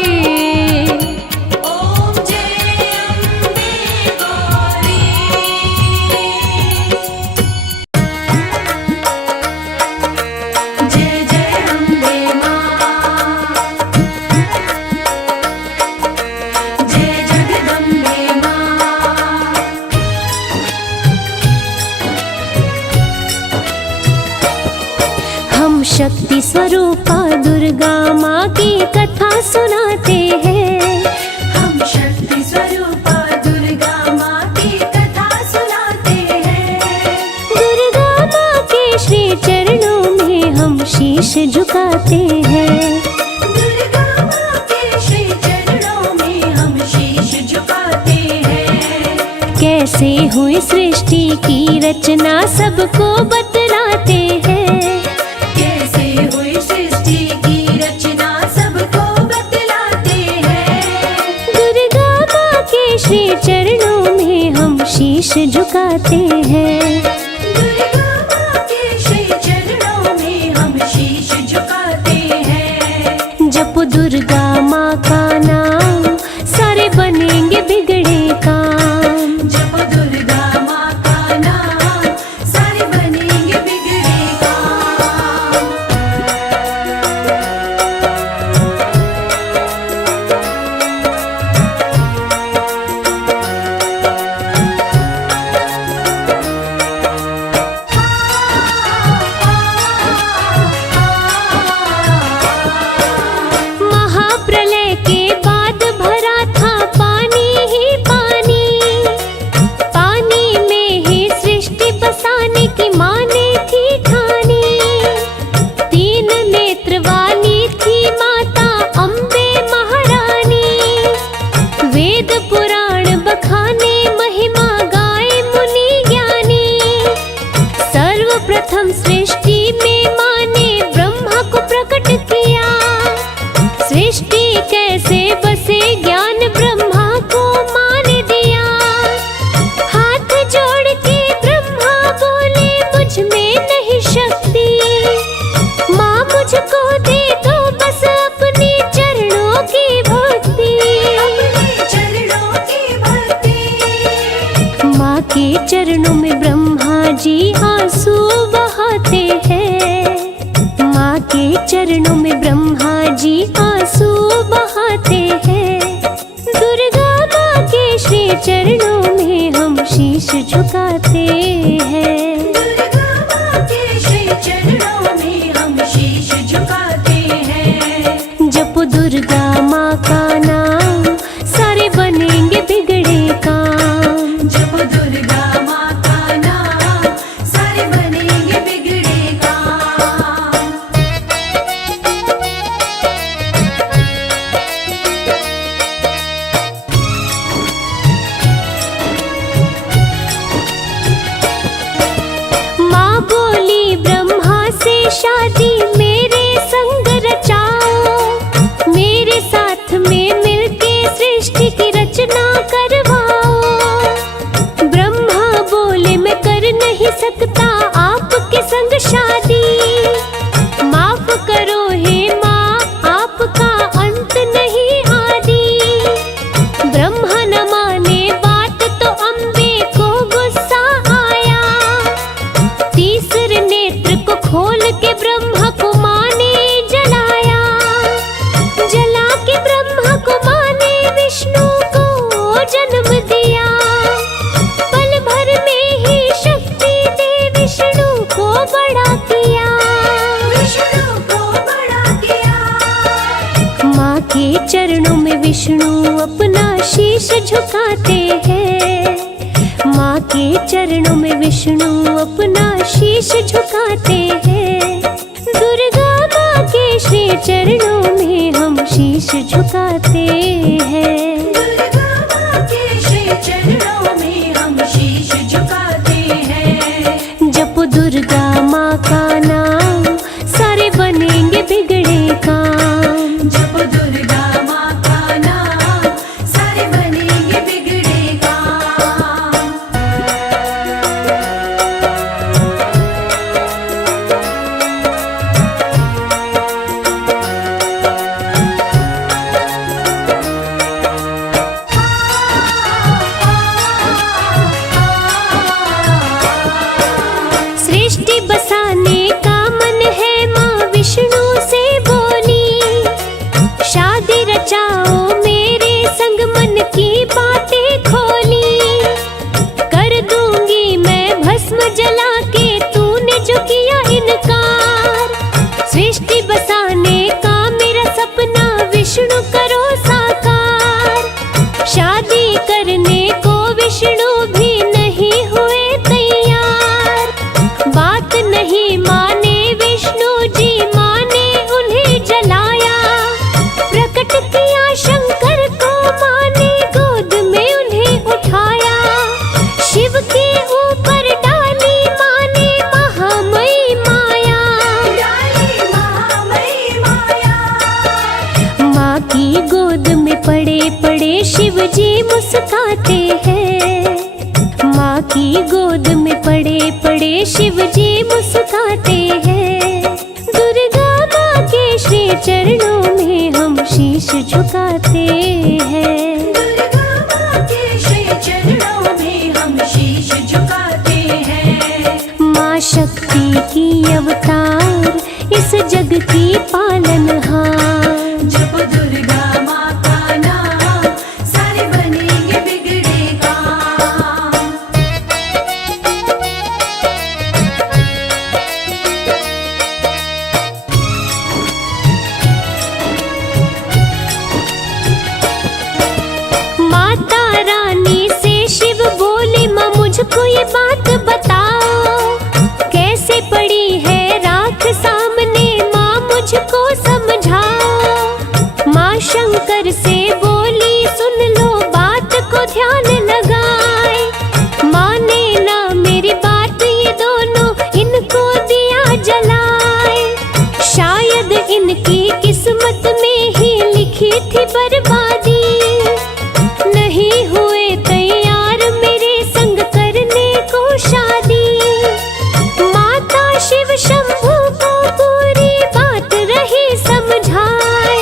ॐ जय अम्बे गौरी। जय जय अम्बे माँ। जय जगदम्बे माँ। हम शक्ति स्वरूपा दुर्गा माँ की कथा सुनाते हैं। हम शक्ति स्वरूपा दुर्गा माँ की कथा सुनाते हैं। दुर्गा माँ के श्री चरणों में हम शीश झुकाते हैं। दुर्गा माँ के श्री चरणों में हम शीश झुकाते हैं। कैसे हुई सृष्टि की रचना सबको बतलाते हैं। कैसे हुई सृष्टि की रचना सबको बतलाते हैं। दुर्गा माँ के श्री चरणों में हम शीश झुकाते हैं। दुर्गा माँ के श्री चरणों में हम शीश झुकाते हैं। जप दुर्गा माँ का नाम सारे बनेंगे बिगड़े काम। जप दुर्गा माँ का नाम सारे बनेंगे बिगड़े काम। महाप्रलय के बाद भरा था पानी ही पानी। पानी में ही सृष्टि बसाने की माँ ने थी ठानी। तीन नेत्र वाली थी माता अम्बे महारानी। वेद पुराण बखाने महिमा गाए मुनि ज्ञानी। सर्वप्रथम सृष्टि में माँ ने ब्रह्मा को प्रकट किया। सृष्टि कैसे बसे ज्ञान ब्रह्मा को माँ ने दिया। हाथ जोड़ के ब्रह्मा बोले मुझ में नहीं शक्ति। माँ मुझको दे दो बस अपने चरणों की भक्ति। अपने चरणों की भक्ति। माँ के चरणों में ब्रह्मा जी आंसू बहाते हैं। माँ के चरणों में ब्रह्मा जी आंसू बहाते हैं। दुर्गा माँ के श्री चरणों में हम शीश झुकाते हैं। दुर्गा माँ के श्री चरणों में हम शीश झुकाते हैं। जप दुर्गा माँ का नाम सारे बनेंगे बिगड़े काम। जप दुर्गा माँ का नाम सारे बनेंगे बिगड़े काम। मेरे संग रचाओ, मेरे साथ में मिलके सृष्टि की रचना करवाओ। ब्रह्मा बोले मैं कर नहीं सकता आपके संग शादी, माफ करो हे माँ आपका अंत नहीं आदि। ब्रह्मा न माने बात तो अम्बे को गुस्सा आया, तीसरे नेत्र को खोल के ब्रह्मा को माँ ने जलाया। जला के ब्रह्मा को माँ ने विष्णु को जन्म दिया, पल भर में ही शक्ति दे विष्णु को बड़ा किया। विष्णु को बड़ा किया। माँ के चरणों में विष्णु अपना शीश झुकाते हैं, माँ के चरणों में विष्णु अपना शीश झुकाते हैं। दुर्गा माँ के श्री चरणों में हम शीश झुकाते हैं। दुर्गा माँ के श्री चरणों में हम शीश झुकाते हैं। जपो दुर्गा माँ का नाम सारे बनेंगे बिगड़े काम। जब दुर्गा माँ का नाम सारे बनेंगे बिगड़े काम। सृष्टि बसाने का मन है माँ विष्णु से बोली, शादी रचाओ मेरे संग मन की बातें खोली। कर दूंगी मैं भस्म जला के तूने जो किया इनकार, सृष्टि बसाने का मेरा सपना विष्णु करो साकार। शादी करने को विष्णु भी नहीं हुए तैयार, बात नहीं माने विष्णु जी माँ ने उन्हें जलाया। प्रकट किया शंकर को माँ ने गोद में उन्हें उठाया, शिव के ऊपर डाली माँ ने महामयी माया। डाली महामयी माया। माँ की गोद में पड़े पड़े शिव जी मुस्काते हैं, माँ की गोद में पड़े पड़े शिव जी मुस्काते हैं। दुर्गा माँ के श्री चरणों में हम शीश झुकाते हैं। दुर्गा माँ के श्री चरणों में हम शीश झुकाते हैं। माँ शक्ति की अवतार इस जग की पालनहार। जब दुर्गा माँ का नाम सारे बनेंगे बिगड़े काम। माता रानी से शिव बोले माँ मुझको ये बात बताओ, कैसे पड़ी है राख सामने माँ मुझको समझाओ। माँ शंकर से बोली सुन लो बात को ध्यान लगाए, माने ना मेरी बात ये दोनों इनको दिया जलाए। शायद इनकी किस्मत में ही लिखी थी बर्बादी, नहीं हुए तैयार मेरे संग करने को शादी। माता शिव शंभू को पूरी बात रही समझाए,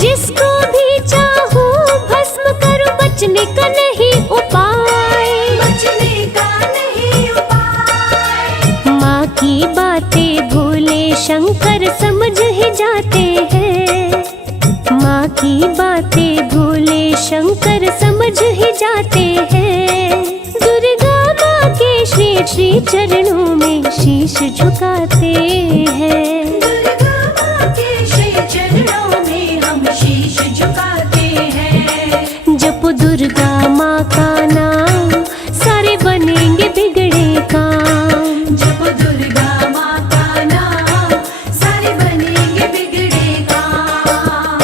जिसको भी चाहूं भस्म करूं बचने का नहीं उपाय। बचने का नहीं उपाय। माँ की बातें भोले शंकर समझ ही जाते हैं, माँ की बातें भोले शंकर समझ ही जाते हैं। दुर्गा माँ के श्री चरणों में शीश झुकाते हैं। दुर्गा माँ के श्री चरणों में हम शीश झुकाते हैं। जपो दुर्गा माँ का नाम सारे बनेंगे बिगड़े काम। जब दुर्गा माँ का नाम सारे बनेंगे बिगड़े काम।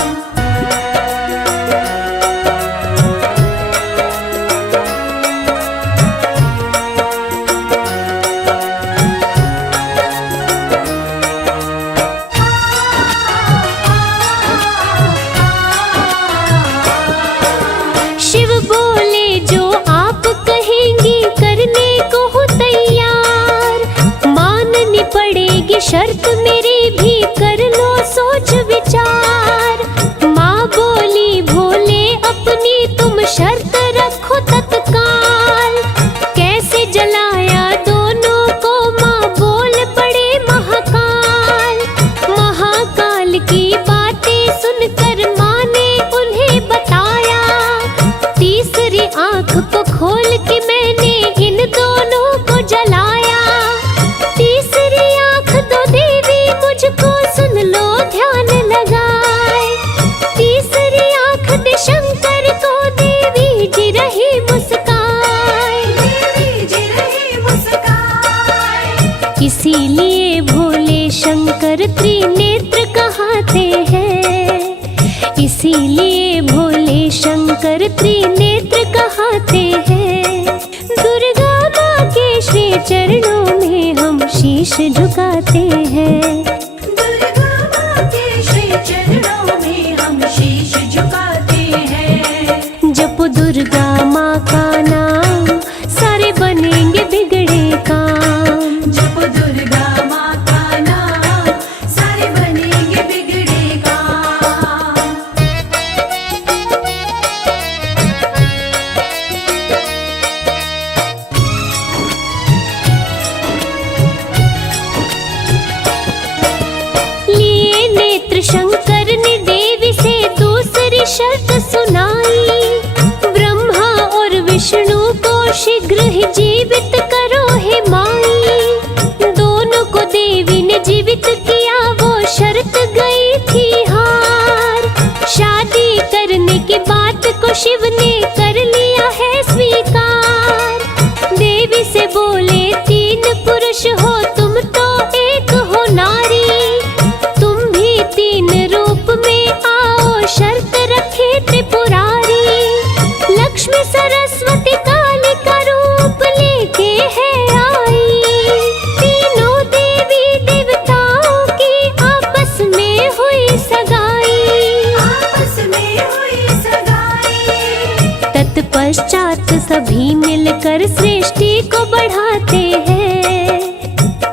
शर्त मेरी भी कर लो सोच विचार। माँ बोली भोले अपनी तुम शर्त रखो तत्काल। कैसे जलाया दोनों को माँ बोल पड़े महाकाल। महाकाल की बातें सुनकर माँ ने उन्हें बताया। तीसरी आंख को खोल के मैंने इन दोनों को जलाया। तीसरी आंख दो देवी मुझको सुन लो ध्यान लगाए। तीसरी आंख दे शंकर को देवी जी रही मुस्काए। देवी जी रही मुस्काए। इसीलिए भोले शंकर त्रिनेत्र कहाते हैं। इसीलिए भोले शंकर त्रिनेत्र कहाते हैं। दुर्गा माँ के श्री चरणों में हम शीश झुकाते हैं। दुर्गा माँ के श्री चरणों में हम शीश झुकाते हैं। जपो दुर्गा माँ का नाम सारे बनेंगे बिगड़े काम। जप दुर्गा माँ का नाम सारे बनेंगे बिगड़े काम। लिए नेत्र शंकर ने देवी से दूसरी शर्त सुनाई। ब्रह्मा और विष्णु को शीघ्र ही जीवित करो हे माई। दोनों को देवी ने जीवित किया वो शर्त गई थी हार। शादी करने की बात को शिव ने कर लिया है स्वीकार। देवी से बोले तीन पुरुष हो तुम तो एक हो नारी। तुम भी तीन रूप में आओ शर्त रखे त्रिपुरारी। लक्ष्मी सरस्वती काली का रूप लेके है आई। तीनों देवी देवताओं की आपस में हुई सगाई। आपस में हुई सगाई। तत्पश्चात सभी मिलकर सृष्टि को बढ़ाते हैं।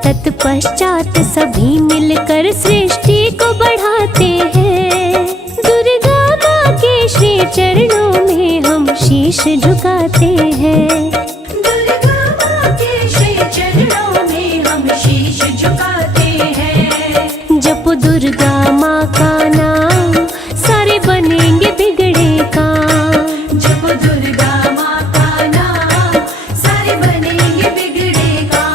तत्पश्चात सभी मिलकर सृष्टि को बढ़ाते हैं। दुर्गा माँ के श्री चरणों में हम शीश झुकाते हैं। दुर्गा माँ के श्री चरणों में हम शीश झुकाते हैं। जपो दुर्गा माँ का नाम सारे बनेंगे बिगड़े काम। जप दुर्गा माँ का नाम सारे बनेंगे बिगड़े काम।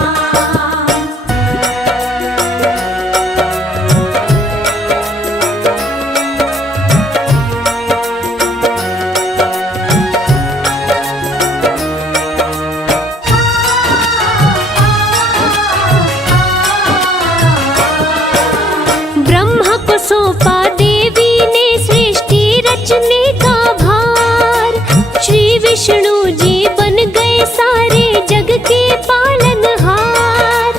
ब्रह्मा को सौंपा देवी ने सृष्टि रचने का भार। श्री विष्णु जी बन गए सारे जग के पालनहार।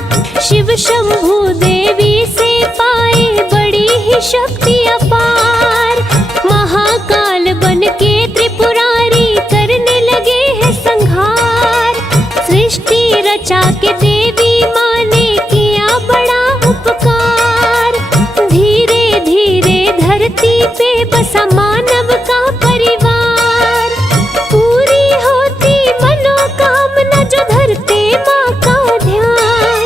शिव शंभु देवी से पाए बड़ी ही शक्ति अपार। महाकाल बन के त्रिपुरारी करने लगे हैं संहार। सृष्टि रचा के देवी माँ ने किया बड़ा उपकार। धीरे धीरे धरती पे बसा मानव का परिवार। पूरी होती मनोकामना जो धरते माँ का ध्यान।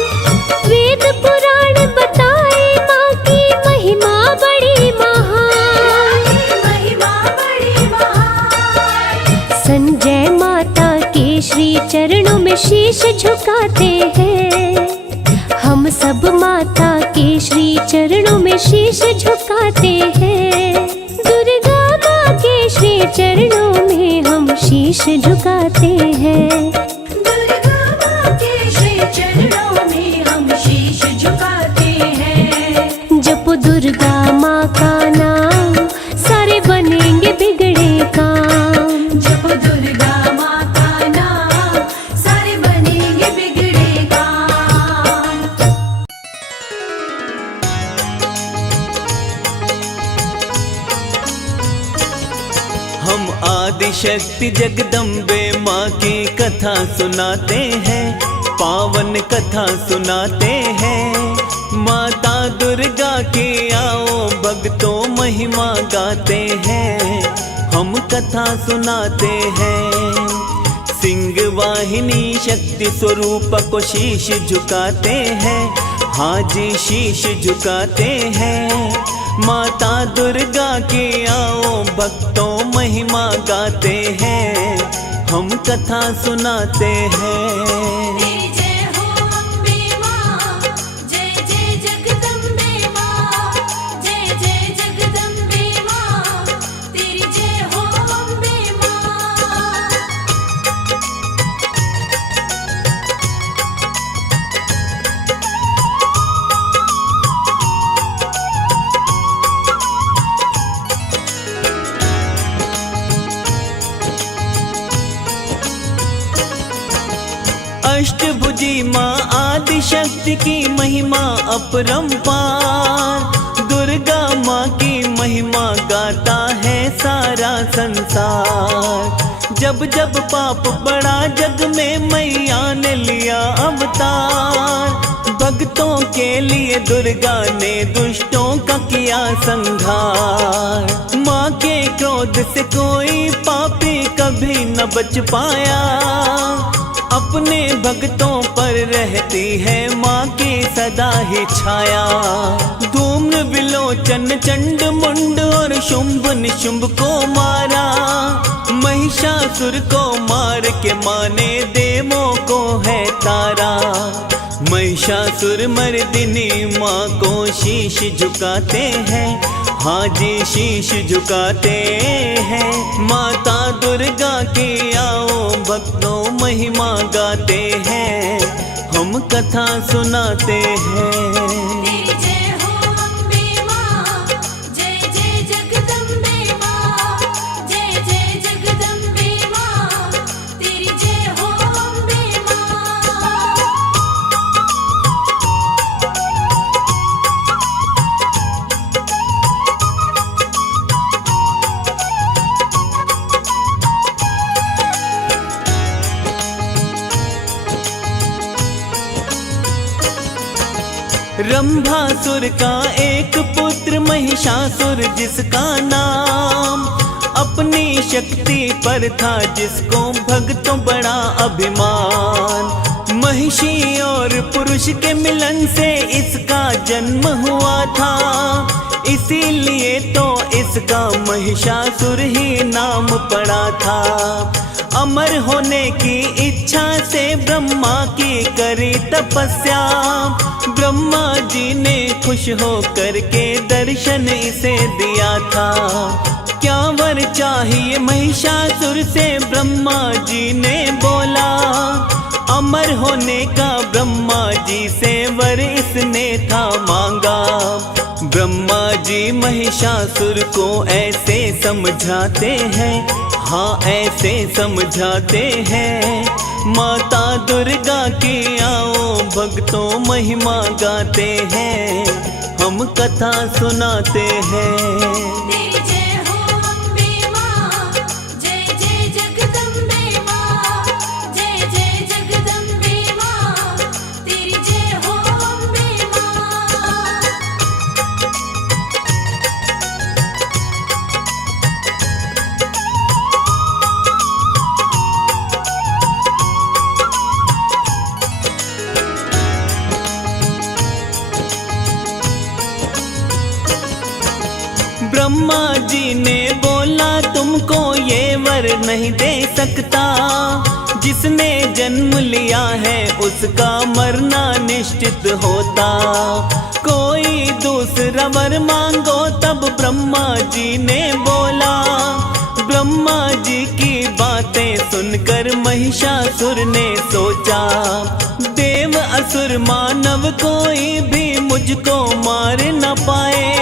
वेद पुराण बताए माँ की महिमा बड़ी महान। महिमा बड़ी महान। संजय माता के श्री चरणों में शीश झुकाते हैं। हम सब माता के श्री चरणों में शीश झुकाते हैं। दुर्गा माँ के श्री चरणों में हम शीश झुकाते हैं। दुर्गा माँ के श्री चरणों में हम शीश झुकाते हैं। जपो दुर्गा माँ का नाम सारे बनेंगे बिगड़े काम। जप दुर्गा माँ का नाम सारे बनेंगे बिगड़े काम। हम आदिशक्ति जगदम्बे माँ की कथा सुनाते हैं, पावन कथा सुनाते हैं। माता दुर्गा के आओ भक्तों महिमा गाते हैं, हम कथा सुनाते हैं। सिंह वाहिनी शक्ति स्वरूप को शीश झुकाते हैं, हाँ जी शीश झुकाते हैं। माता दुर्गा के आओ भक्तों महिमा गाते हैं, हम कथा सुनाते हैं। तेरी जय हो अम्बे माँ, जय जय जगदम्बे माँ, जय जय जगदम्बे माँ, तेरी जय हो अम्बे माँ। अष्टभुजी माँ आदि शक्ति की महिमा अपरंपार, दुर्गा माँ की महिमा गाता है सारा संसार। जब जब पाप बड़ा जग में मैया ने लिया अवतार, भक्तों के लिए दुर्गा ने दुष्टों का किया संहार। माँ के क्रोध से कोई पापी कभी न बच पाया, अपने भक्तों पर रहती है माँ की सदा ही छाया। धूम्र विलोचन चंड मुंड और शुंभ निशुंभ को मारा, महिषासुर को मार के माने देवों को है तारा। महिषासुर मर्दिनी माँ को शीश झुकाते हैं, हाँ जी शीश झुकाते हैं। माता दुर्गा की आओ भक्तों महिमा गाते हैं, हम कथा सुनाते हैं। तेरी जय हो अम्बे माँ, जय जय जगदम्बे माँ, जय जय जगदम्बे माँ, तेरी जय हो अम्बे माँ। रंभासुर का एक पुत्र महिषासुर जिसका नाम, अपनी शक्ति पर था जिसको भक्तों बड़ा अभिमान। महिषी और पुरुष के मिलन से इसका जन्म हुआ था, इसीलिए तो इसका महिषासुर ही नाम पड़ा था। अमर होने की इच्छा से ब्रह्मा की करी तपस्या, ब्रह्मा जी ने खुश हो करके दर्शन इसे दिया था। क्या वर चाहिए महिषासुर से ब्रह्मा जी ने बोला, अमर होने का ब्रह्मा जी से वर इसने था मांगा। ब्रह्मा जी महिषासुर को ऐसे समझाते हैं, हाँ ऐसे समझाते हैं। माता दुर्गा की आओ भक्तों महिमा गाते हैं, हम कथा सुनाते हैं। तेरी जय हो अम्बे माँ, जय जय जगदम्बे माँ, जय जय जगदम्बे माँ, तेरी जय हो अम्बे माँ। ब्रह्मा जी ने बोला तुमको ये वर नहीं दे सकता, जिसने जन्म लिया है उसका मरना निश्चित होता। कोई दूसरा वर मांगो तब ब्रह्मा जी ने बोला। ब्रह्मा जी की बातें सुनकर महिषासुर ने सोचा, देव असुर मानव कोई भी मुझको मार न पाए,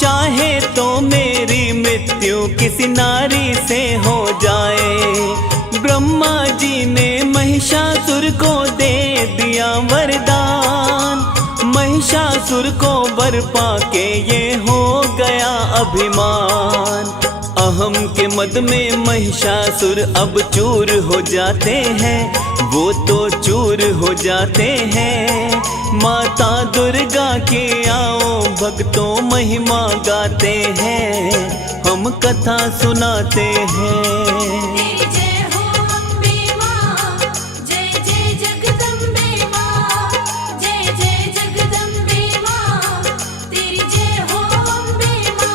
चाहे तो मेरी मृत्यु किसी नारी से हो जाए। ब्रह्मा जी ने महिषासुर को दे दिया वरदान, महिषासुर को वर पाके ये हो गया अभिमान। अहम के मद में महिषासुर अब चूर हो जाते हैं, वो तो चूर हो जाते हैं। माता दुर्गा के आओ भक्तों महिमा गाते हैं, हम कथा सुनाते हैं। तेरी जय हो अम्बे माँ, जय जय जगदम्बे माँ, जय जय जगदम्बे माँ, तेरी जय हो अम्बे माँ।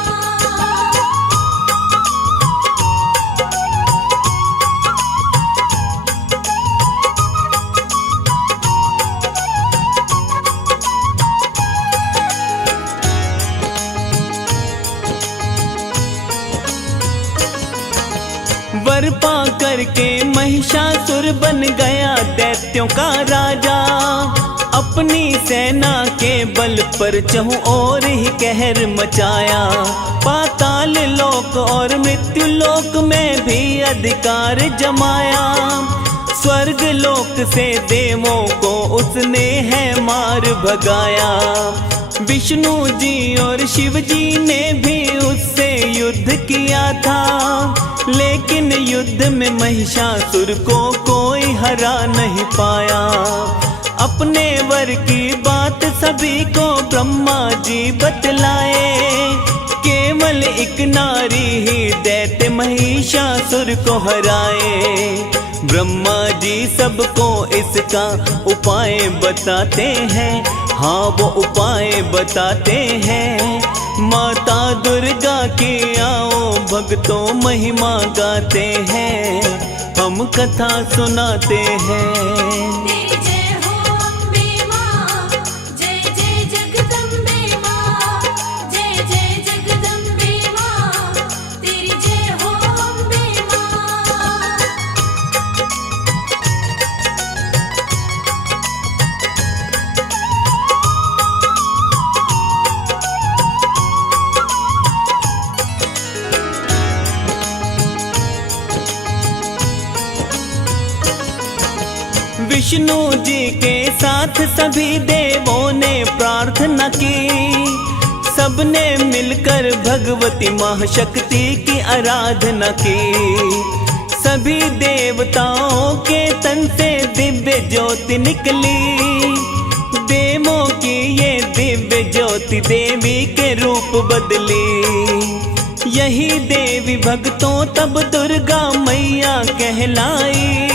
वर पा करके महिषासुर बन गया दैत्यों का राजा। अपनी सेना के बल पर चहुं ओर ही कहर मचाया। पाताल लोक और मृत्यु लोक में भी अधिकार जमाया। स्वर्ग लोक से देवों को उसने है मार भगाया। विष्णु जी और शिव जी ने भी उससे युद्ध किया था, लेकिन युद्ध में महिषासुर को कोई हरा नहीं पाया। अपने वर की बात सभी को ब्रह्मा जी बतलाए। केवल एक नारी ही दैत्य महिषासुर को हराए। ब्रह्मा जी सबको इसका उपाय बताते हैं, हाँ वो उपाय बताते हैं। माता दुर्गा के आओ भक्तों महिमा गाते हैं, हम कथा सुनाते हैं। तेरी जय हो अम्बे माँ, जय जय जगदम्बे माँ, जय जय जगदम्बे माँ, तेरी जय हो अम्बे माँ। विष्णु जी के साथ सभी देवों ने प्रार्थना की। सबने मिलकर भगवती महाशक्ति की आराधना की। सभी देवताओं के तन से दिव्य ज्योति निकली। देवों की ये दिव्य ज्योति देवी के रूप बदली। यही देवी भक्तों तब दुर्गा मैया कहलाई।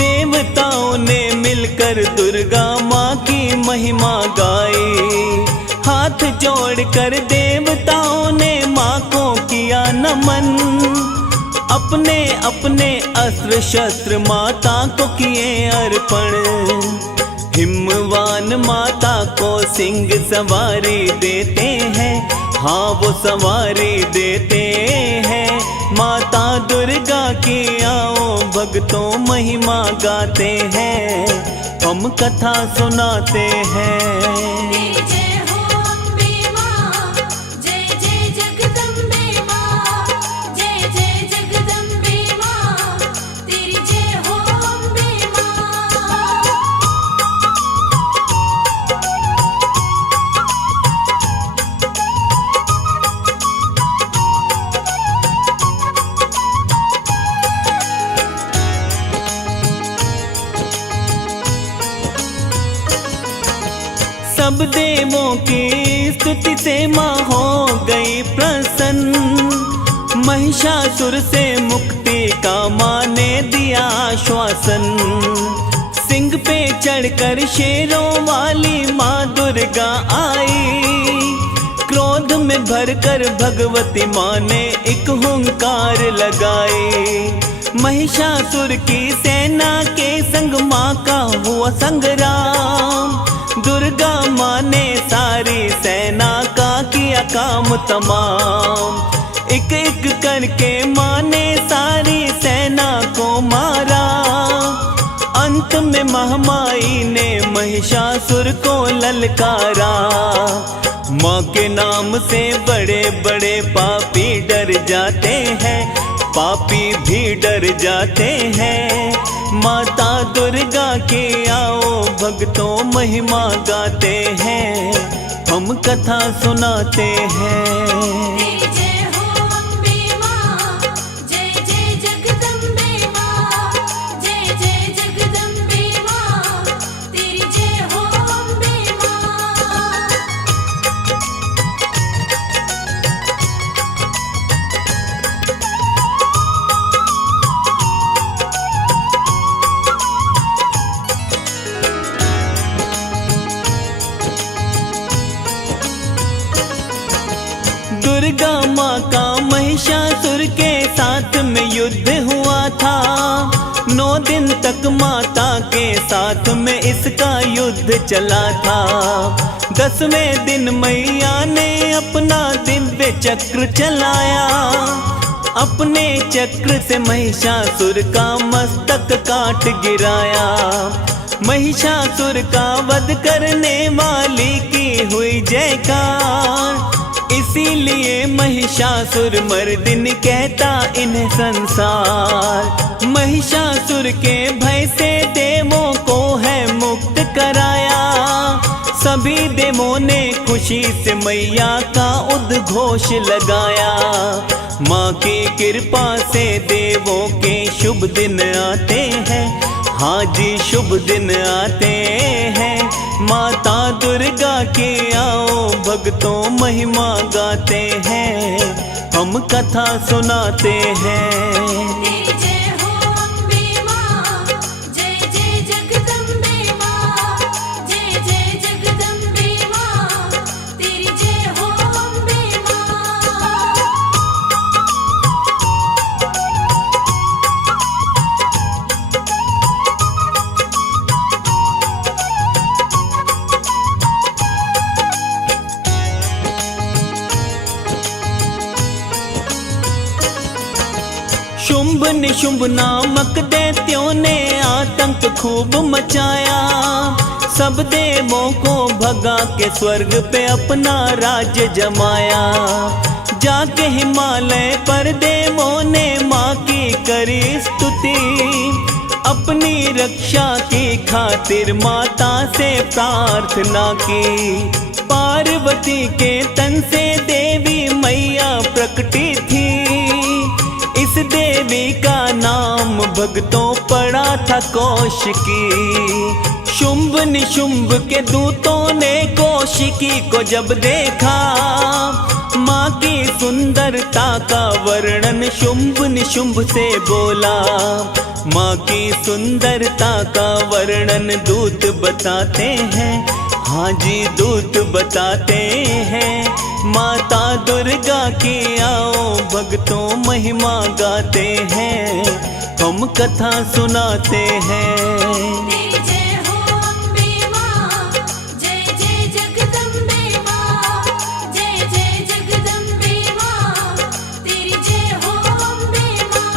देवताओं ने मिलकर दुर्गा माँ की महिमा गाई। हाथ जोड़कर देवताओं ने माँ को किया नमन। अपने अपने अस्त्र शस्त्र माता को किए अर्पण। हिमवान माता को सिंह सवारी देते हैं, हाँ वो सवारी देते हैं। माता दुर्गा की आओ भक्तों महिमा गाते हैं, हम कथा सुनाते हैं। तेरी जय हो अम्बे माँ, जय जय जगदम्बे माँ, जय जय जगदम्बे माँ, तेरी जय हो अम्बे माँ। सब देवों की स्तुति से माँ हो गई प्रसन्न। महिषासुर से मुक्ति का माँ ने दिया आश्वासन। सिंह पे चढ़कर शेरों वाली माँ दुर्गा आई। क्रोध में भरकर भगवती माँ ने एक हुंकार लगाई। महिषासुर की सेना के संग माँ का हुआ संग्राम। दुर्गा माँ ने सारी सेना का किया काम तमाम। एक एक करके माँ ने सारी सेना को मारा। अंत में महामाई ने महिषासुर को ललकारा। माँ के नाम से बड़े बड़े पापी डर जाते हैं, पापी भी डर जाते हैं। माता दुर्गा के आओ भक्तों महिमा गाते हैं, हम कथा सुनाते हैं। तेरी जय हो अम्बे माँ, जय जय जगदम्बे माँ, जय जय जगदम्बे दुर्गा माँ का महिषासुर के साथ में युद्ध हुआ था। 9 दिन तक माता के साथ में इसका युद्ध चला था। 10वें दिन मैया ने अपना दिव्य चक्र चलाया। अपने चक्र से महिषासुर का मस्तक काट गिराया। महिषासुर का वध करने वाली की हुई जयकार। इसीलिए महिषासुर मर्दिनी कहता इन्हें संसार। महिषासुर के भय से देवों को है मुक्त कराया। सभी देवों ने खुशी से मैया का उद्घोष लगाया। माँ की कृपा से देवों के शुभ दिन आते हैं। हाँ जी शुभ दिन आते हैं। माता दुर्गा की आओ भक्तों महिमा गाते हैं। हम कथा सुनाते हैं। तेरी जय हो अम्बे माँ, जय जय जगदम्बे माँ, जय जय जगदम्बे माँ, तेरी जय हो अम्बे माँ। शुंभ निशुंभ नामक दैत्यों ने आतंक खूब मचाया। सब देवों को भगा के स्वर्ग पे अपना राज्य जमाया। जाके हिमालय पर देवों ने माँ की करी स्तुति। अपनी रक्षा की खातिर माता से प्रार्थना की। पार्वती के तन से देवी मैया प्रकटी थी। इस देवी का नाम भक्तों पड़ा था कौशिकी। शुंभ निशुंभ के दूतों ने कौशिकी को जब देखा। माँ की सुंदरता का वर्णन शुंभ निशुंभ से बोला। माँ की सुंदरता का वर्णन दूत बताते हैं। हाँ जी दूत बताते हैं। माता दुर्गा की आओ भक्तों महिमा गाते हैं। हम कथा सुनाते हैं। तेरी जय हो अम्बे माँ, जय जय जगदम्बे माँ, जय जय जगदम्बे माँ, तेरी जय हो अम्बे माँ।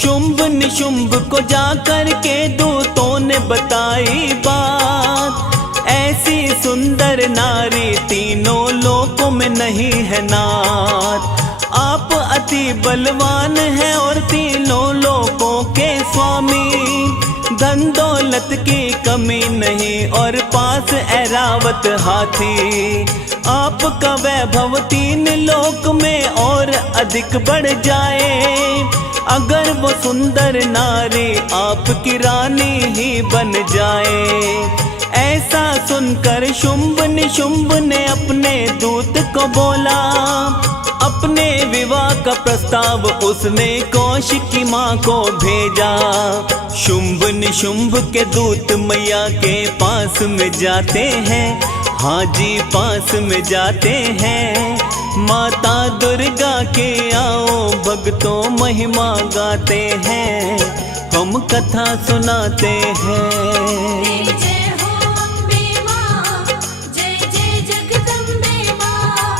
शुंभ निशुंभ को जाकर के दूतों ने बताई बात। ऐसी सुंदर नारी तीनों लोकों में नहीं है नाथ। आप अति बलवान हैं और तीनों लोकों के स्वामी। धन दौलत की कमी नहीं और पास ऐरावत हाथी। आपका वैभव 3 लोक में और अधिक बढ़ जाए। अगर वो सुंदर नारी आपकी रानी ही बन जाए। ऐसा सुनकर शुंभ निशुंभ ने अपने दूत को बोला। अपने विवाह का प्रस्ताव उसने कौशिकी माँ को भेजा। शुंभ निशुंभ के दूत मैया के पास में जाते हैं। हाँ जी पास में जाते हैं। माता दुर्गा के आओ भक्तों महिमा गाते हैं। हम कथा सुनाते हैं। तेरी जय हो अम्बे माँ, जय जय जगदम्बे माँ,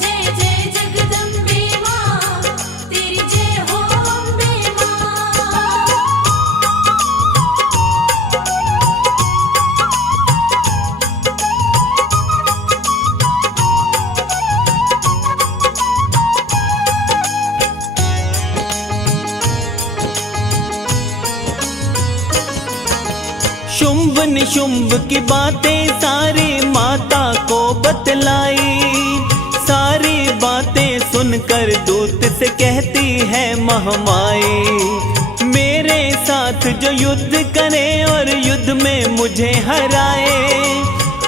जय जय जगदम्बे माँ, तेरी जय हो अम्बे माँ। शुंभ निशुंभ की बातें सारी माता को बतलाई। सारी बातें सुनकर दूत से कहती है महामाई। मेरे साथ जो युद्ध करे और युद्ध में मुझे हराए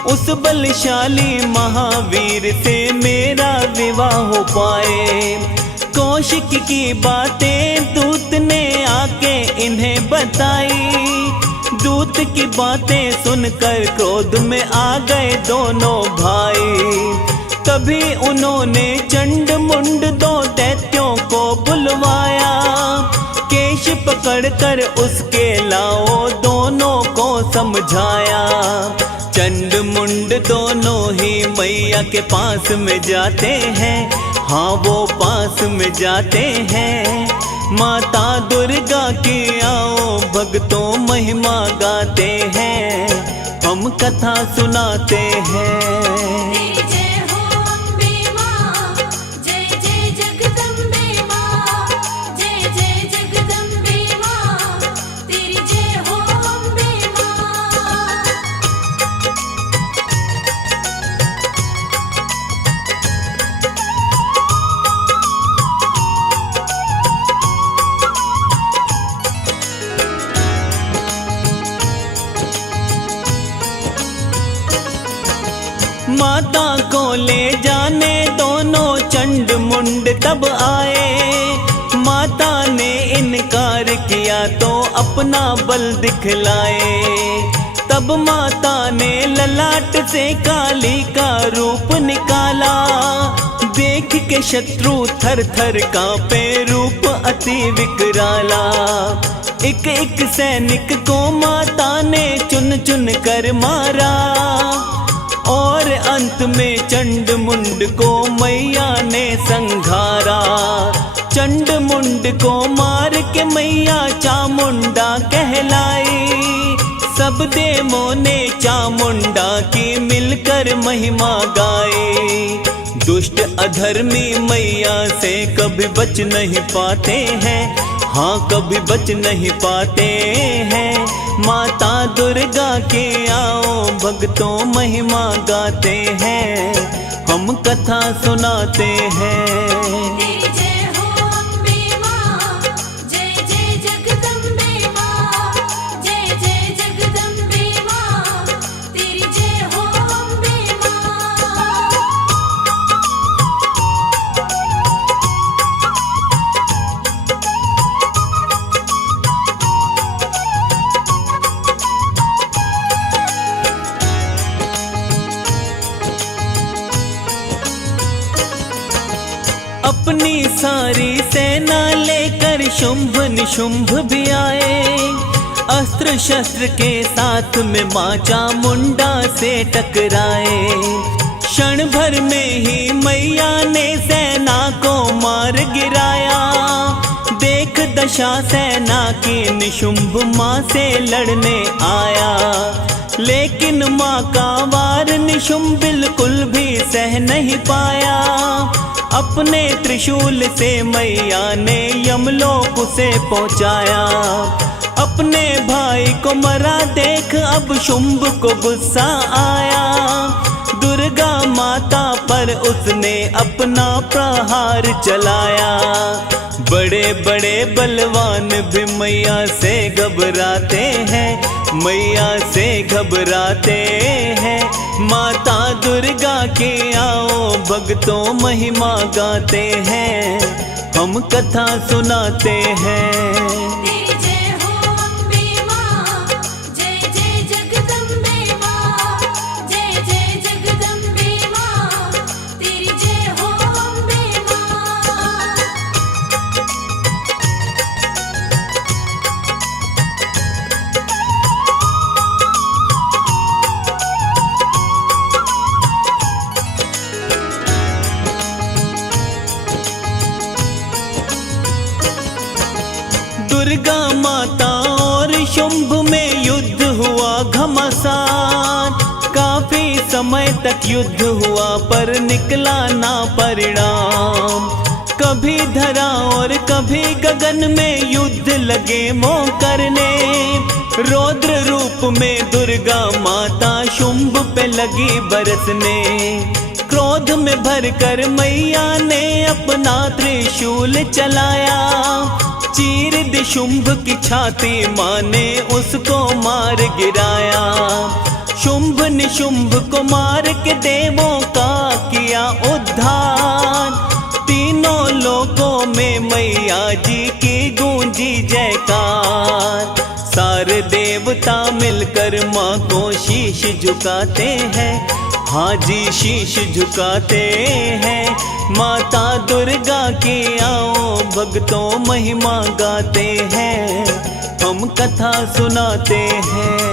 उस बलशाली महावीर से मेरा विवाह हो पाए। कौशिक की बातें दूत ने आके इन्हें बताई। दूत की बातें सुनकर क्रोध में आ गए दोनों भाई। तभी उन्होंने चंड मुंड दो दैत्यों को बुलवाया। केश पकड़कर उसके लाओ दोनों को समझाया। चंड मुंड दोनों ही मैया के पास में जाते हैं। हाँ वो पास में जाते हैं। माता दुर्गा की आओ भक्तों महिमा गाते हैं। हम कथा सुनाते हैं। तेरी जय हो अम्बे माँ, जय जय जगदम्बे माँ, जय जय जगदम्बे माँ, तेरी जय हो अम्बे माँ। माता को ले जाने दोनों चंड मुंड तब आए। माता ने इनकार किया तो अपना बल दिखलाए। तब माता ने ललाट से काली का रूप निकाला। देख के शत्रु थर थर कांपे, रूप अति विकराला। एक एक सैनिक को माता ने चुन चुन कर मारा। और अंत में चंड मुंड को मैया ने संघारा। चंड मुंड को मार के मैया चामुंडा कहलाई। सब देवों ने चामुंडा की मिलकर महिमा गाई। दुष्ट अधर्मी मैया से कभी बच नहीं पाते हैं। हाँ कभी बच नहीं पाते हैं। माता दुर्गा के आओ भक्तों महिमा गाते हैं। हम कथा सुनाते हैं। तेरी जय हो अम्बे माँ, जय जय जगदम्बे माँ, जय जय जगदम्बे माँ, तेरी जय हो अम्बे माँ। अपनी सारी सेना लेकर शुंभ निशुंभ भी आए। अस्त्र शस्त्र के साथ में मां चामुंडा से टकराए। क्षण भर में ही मैया ने सेना को मार गिराया। देख दशा सेना की निशुंभ मां से लड़ने आया। लेकिन मां का वार निशुंभ बिल्कुल भी सह नहीं पाया। अपने त्रिशूल से मैया ने यमलोक से पहुंचाया। अपने भाई को मरा देख अब शुंभ को गुस्सा आया। दुर्गा माता पर उसने अपना प्रहार चलाया। बड़े बड़े बलवान भी मैया से घबराते हैं। मैया से घबराते हैं। माता दुर्गा के आओ भक्तों महिमा गाते हैं। हम कथा सुनाते हैं। तेरी जय हो अम्बे माँ, जय जय जगदम्बे माँ, जय जय जगदम्बे माँ, तेरी जय हो अम्बे माँ। दुर्गा माता और शुंभ में युद्ध हुआ घमासान। काफी समय तक युद्ध हुआ पर निकला ना परिणाम। कभी धरा और कभी गगन में युद्ध लगे मोह करने। रौद्र रूप में दुर्गा माता शुंभ पे लगी बरसने। क्रोध में भरकर मैया ने अपना त्रिशूल चलाया। चीर दी शुंभ की छाती माँ ने उसको मार गिराया। शुंभ निशुंभ को मार के देवों का किया उद्धार। तीनों लोकों में मैया जी की गूंजी जयकार। सारे देवता मिलकर माँ को शीश झुकाते हैं, हाँ जी शीश झुकाते हैं। माता दुर्गा की आओ भक्तों महिमा गाते हैं, हम कथा सुनाते हैं।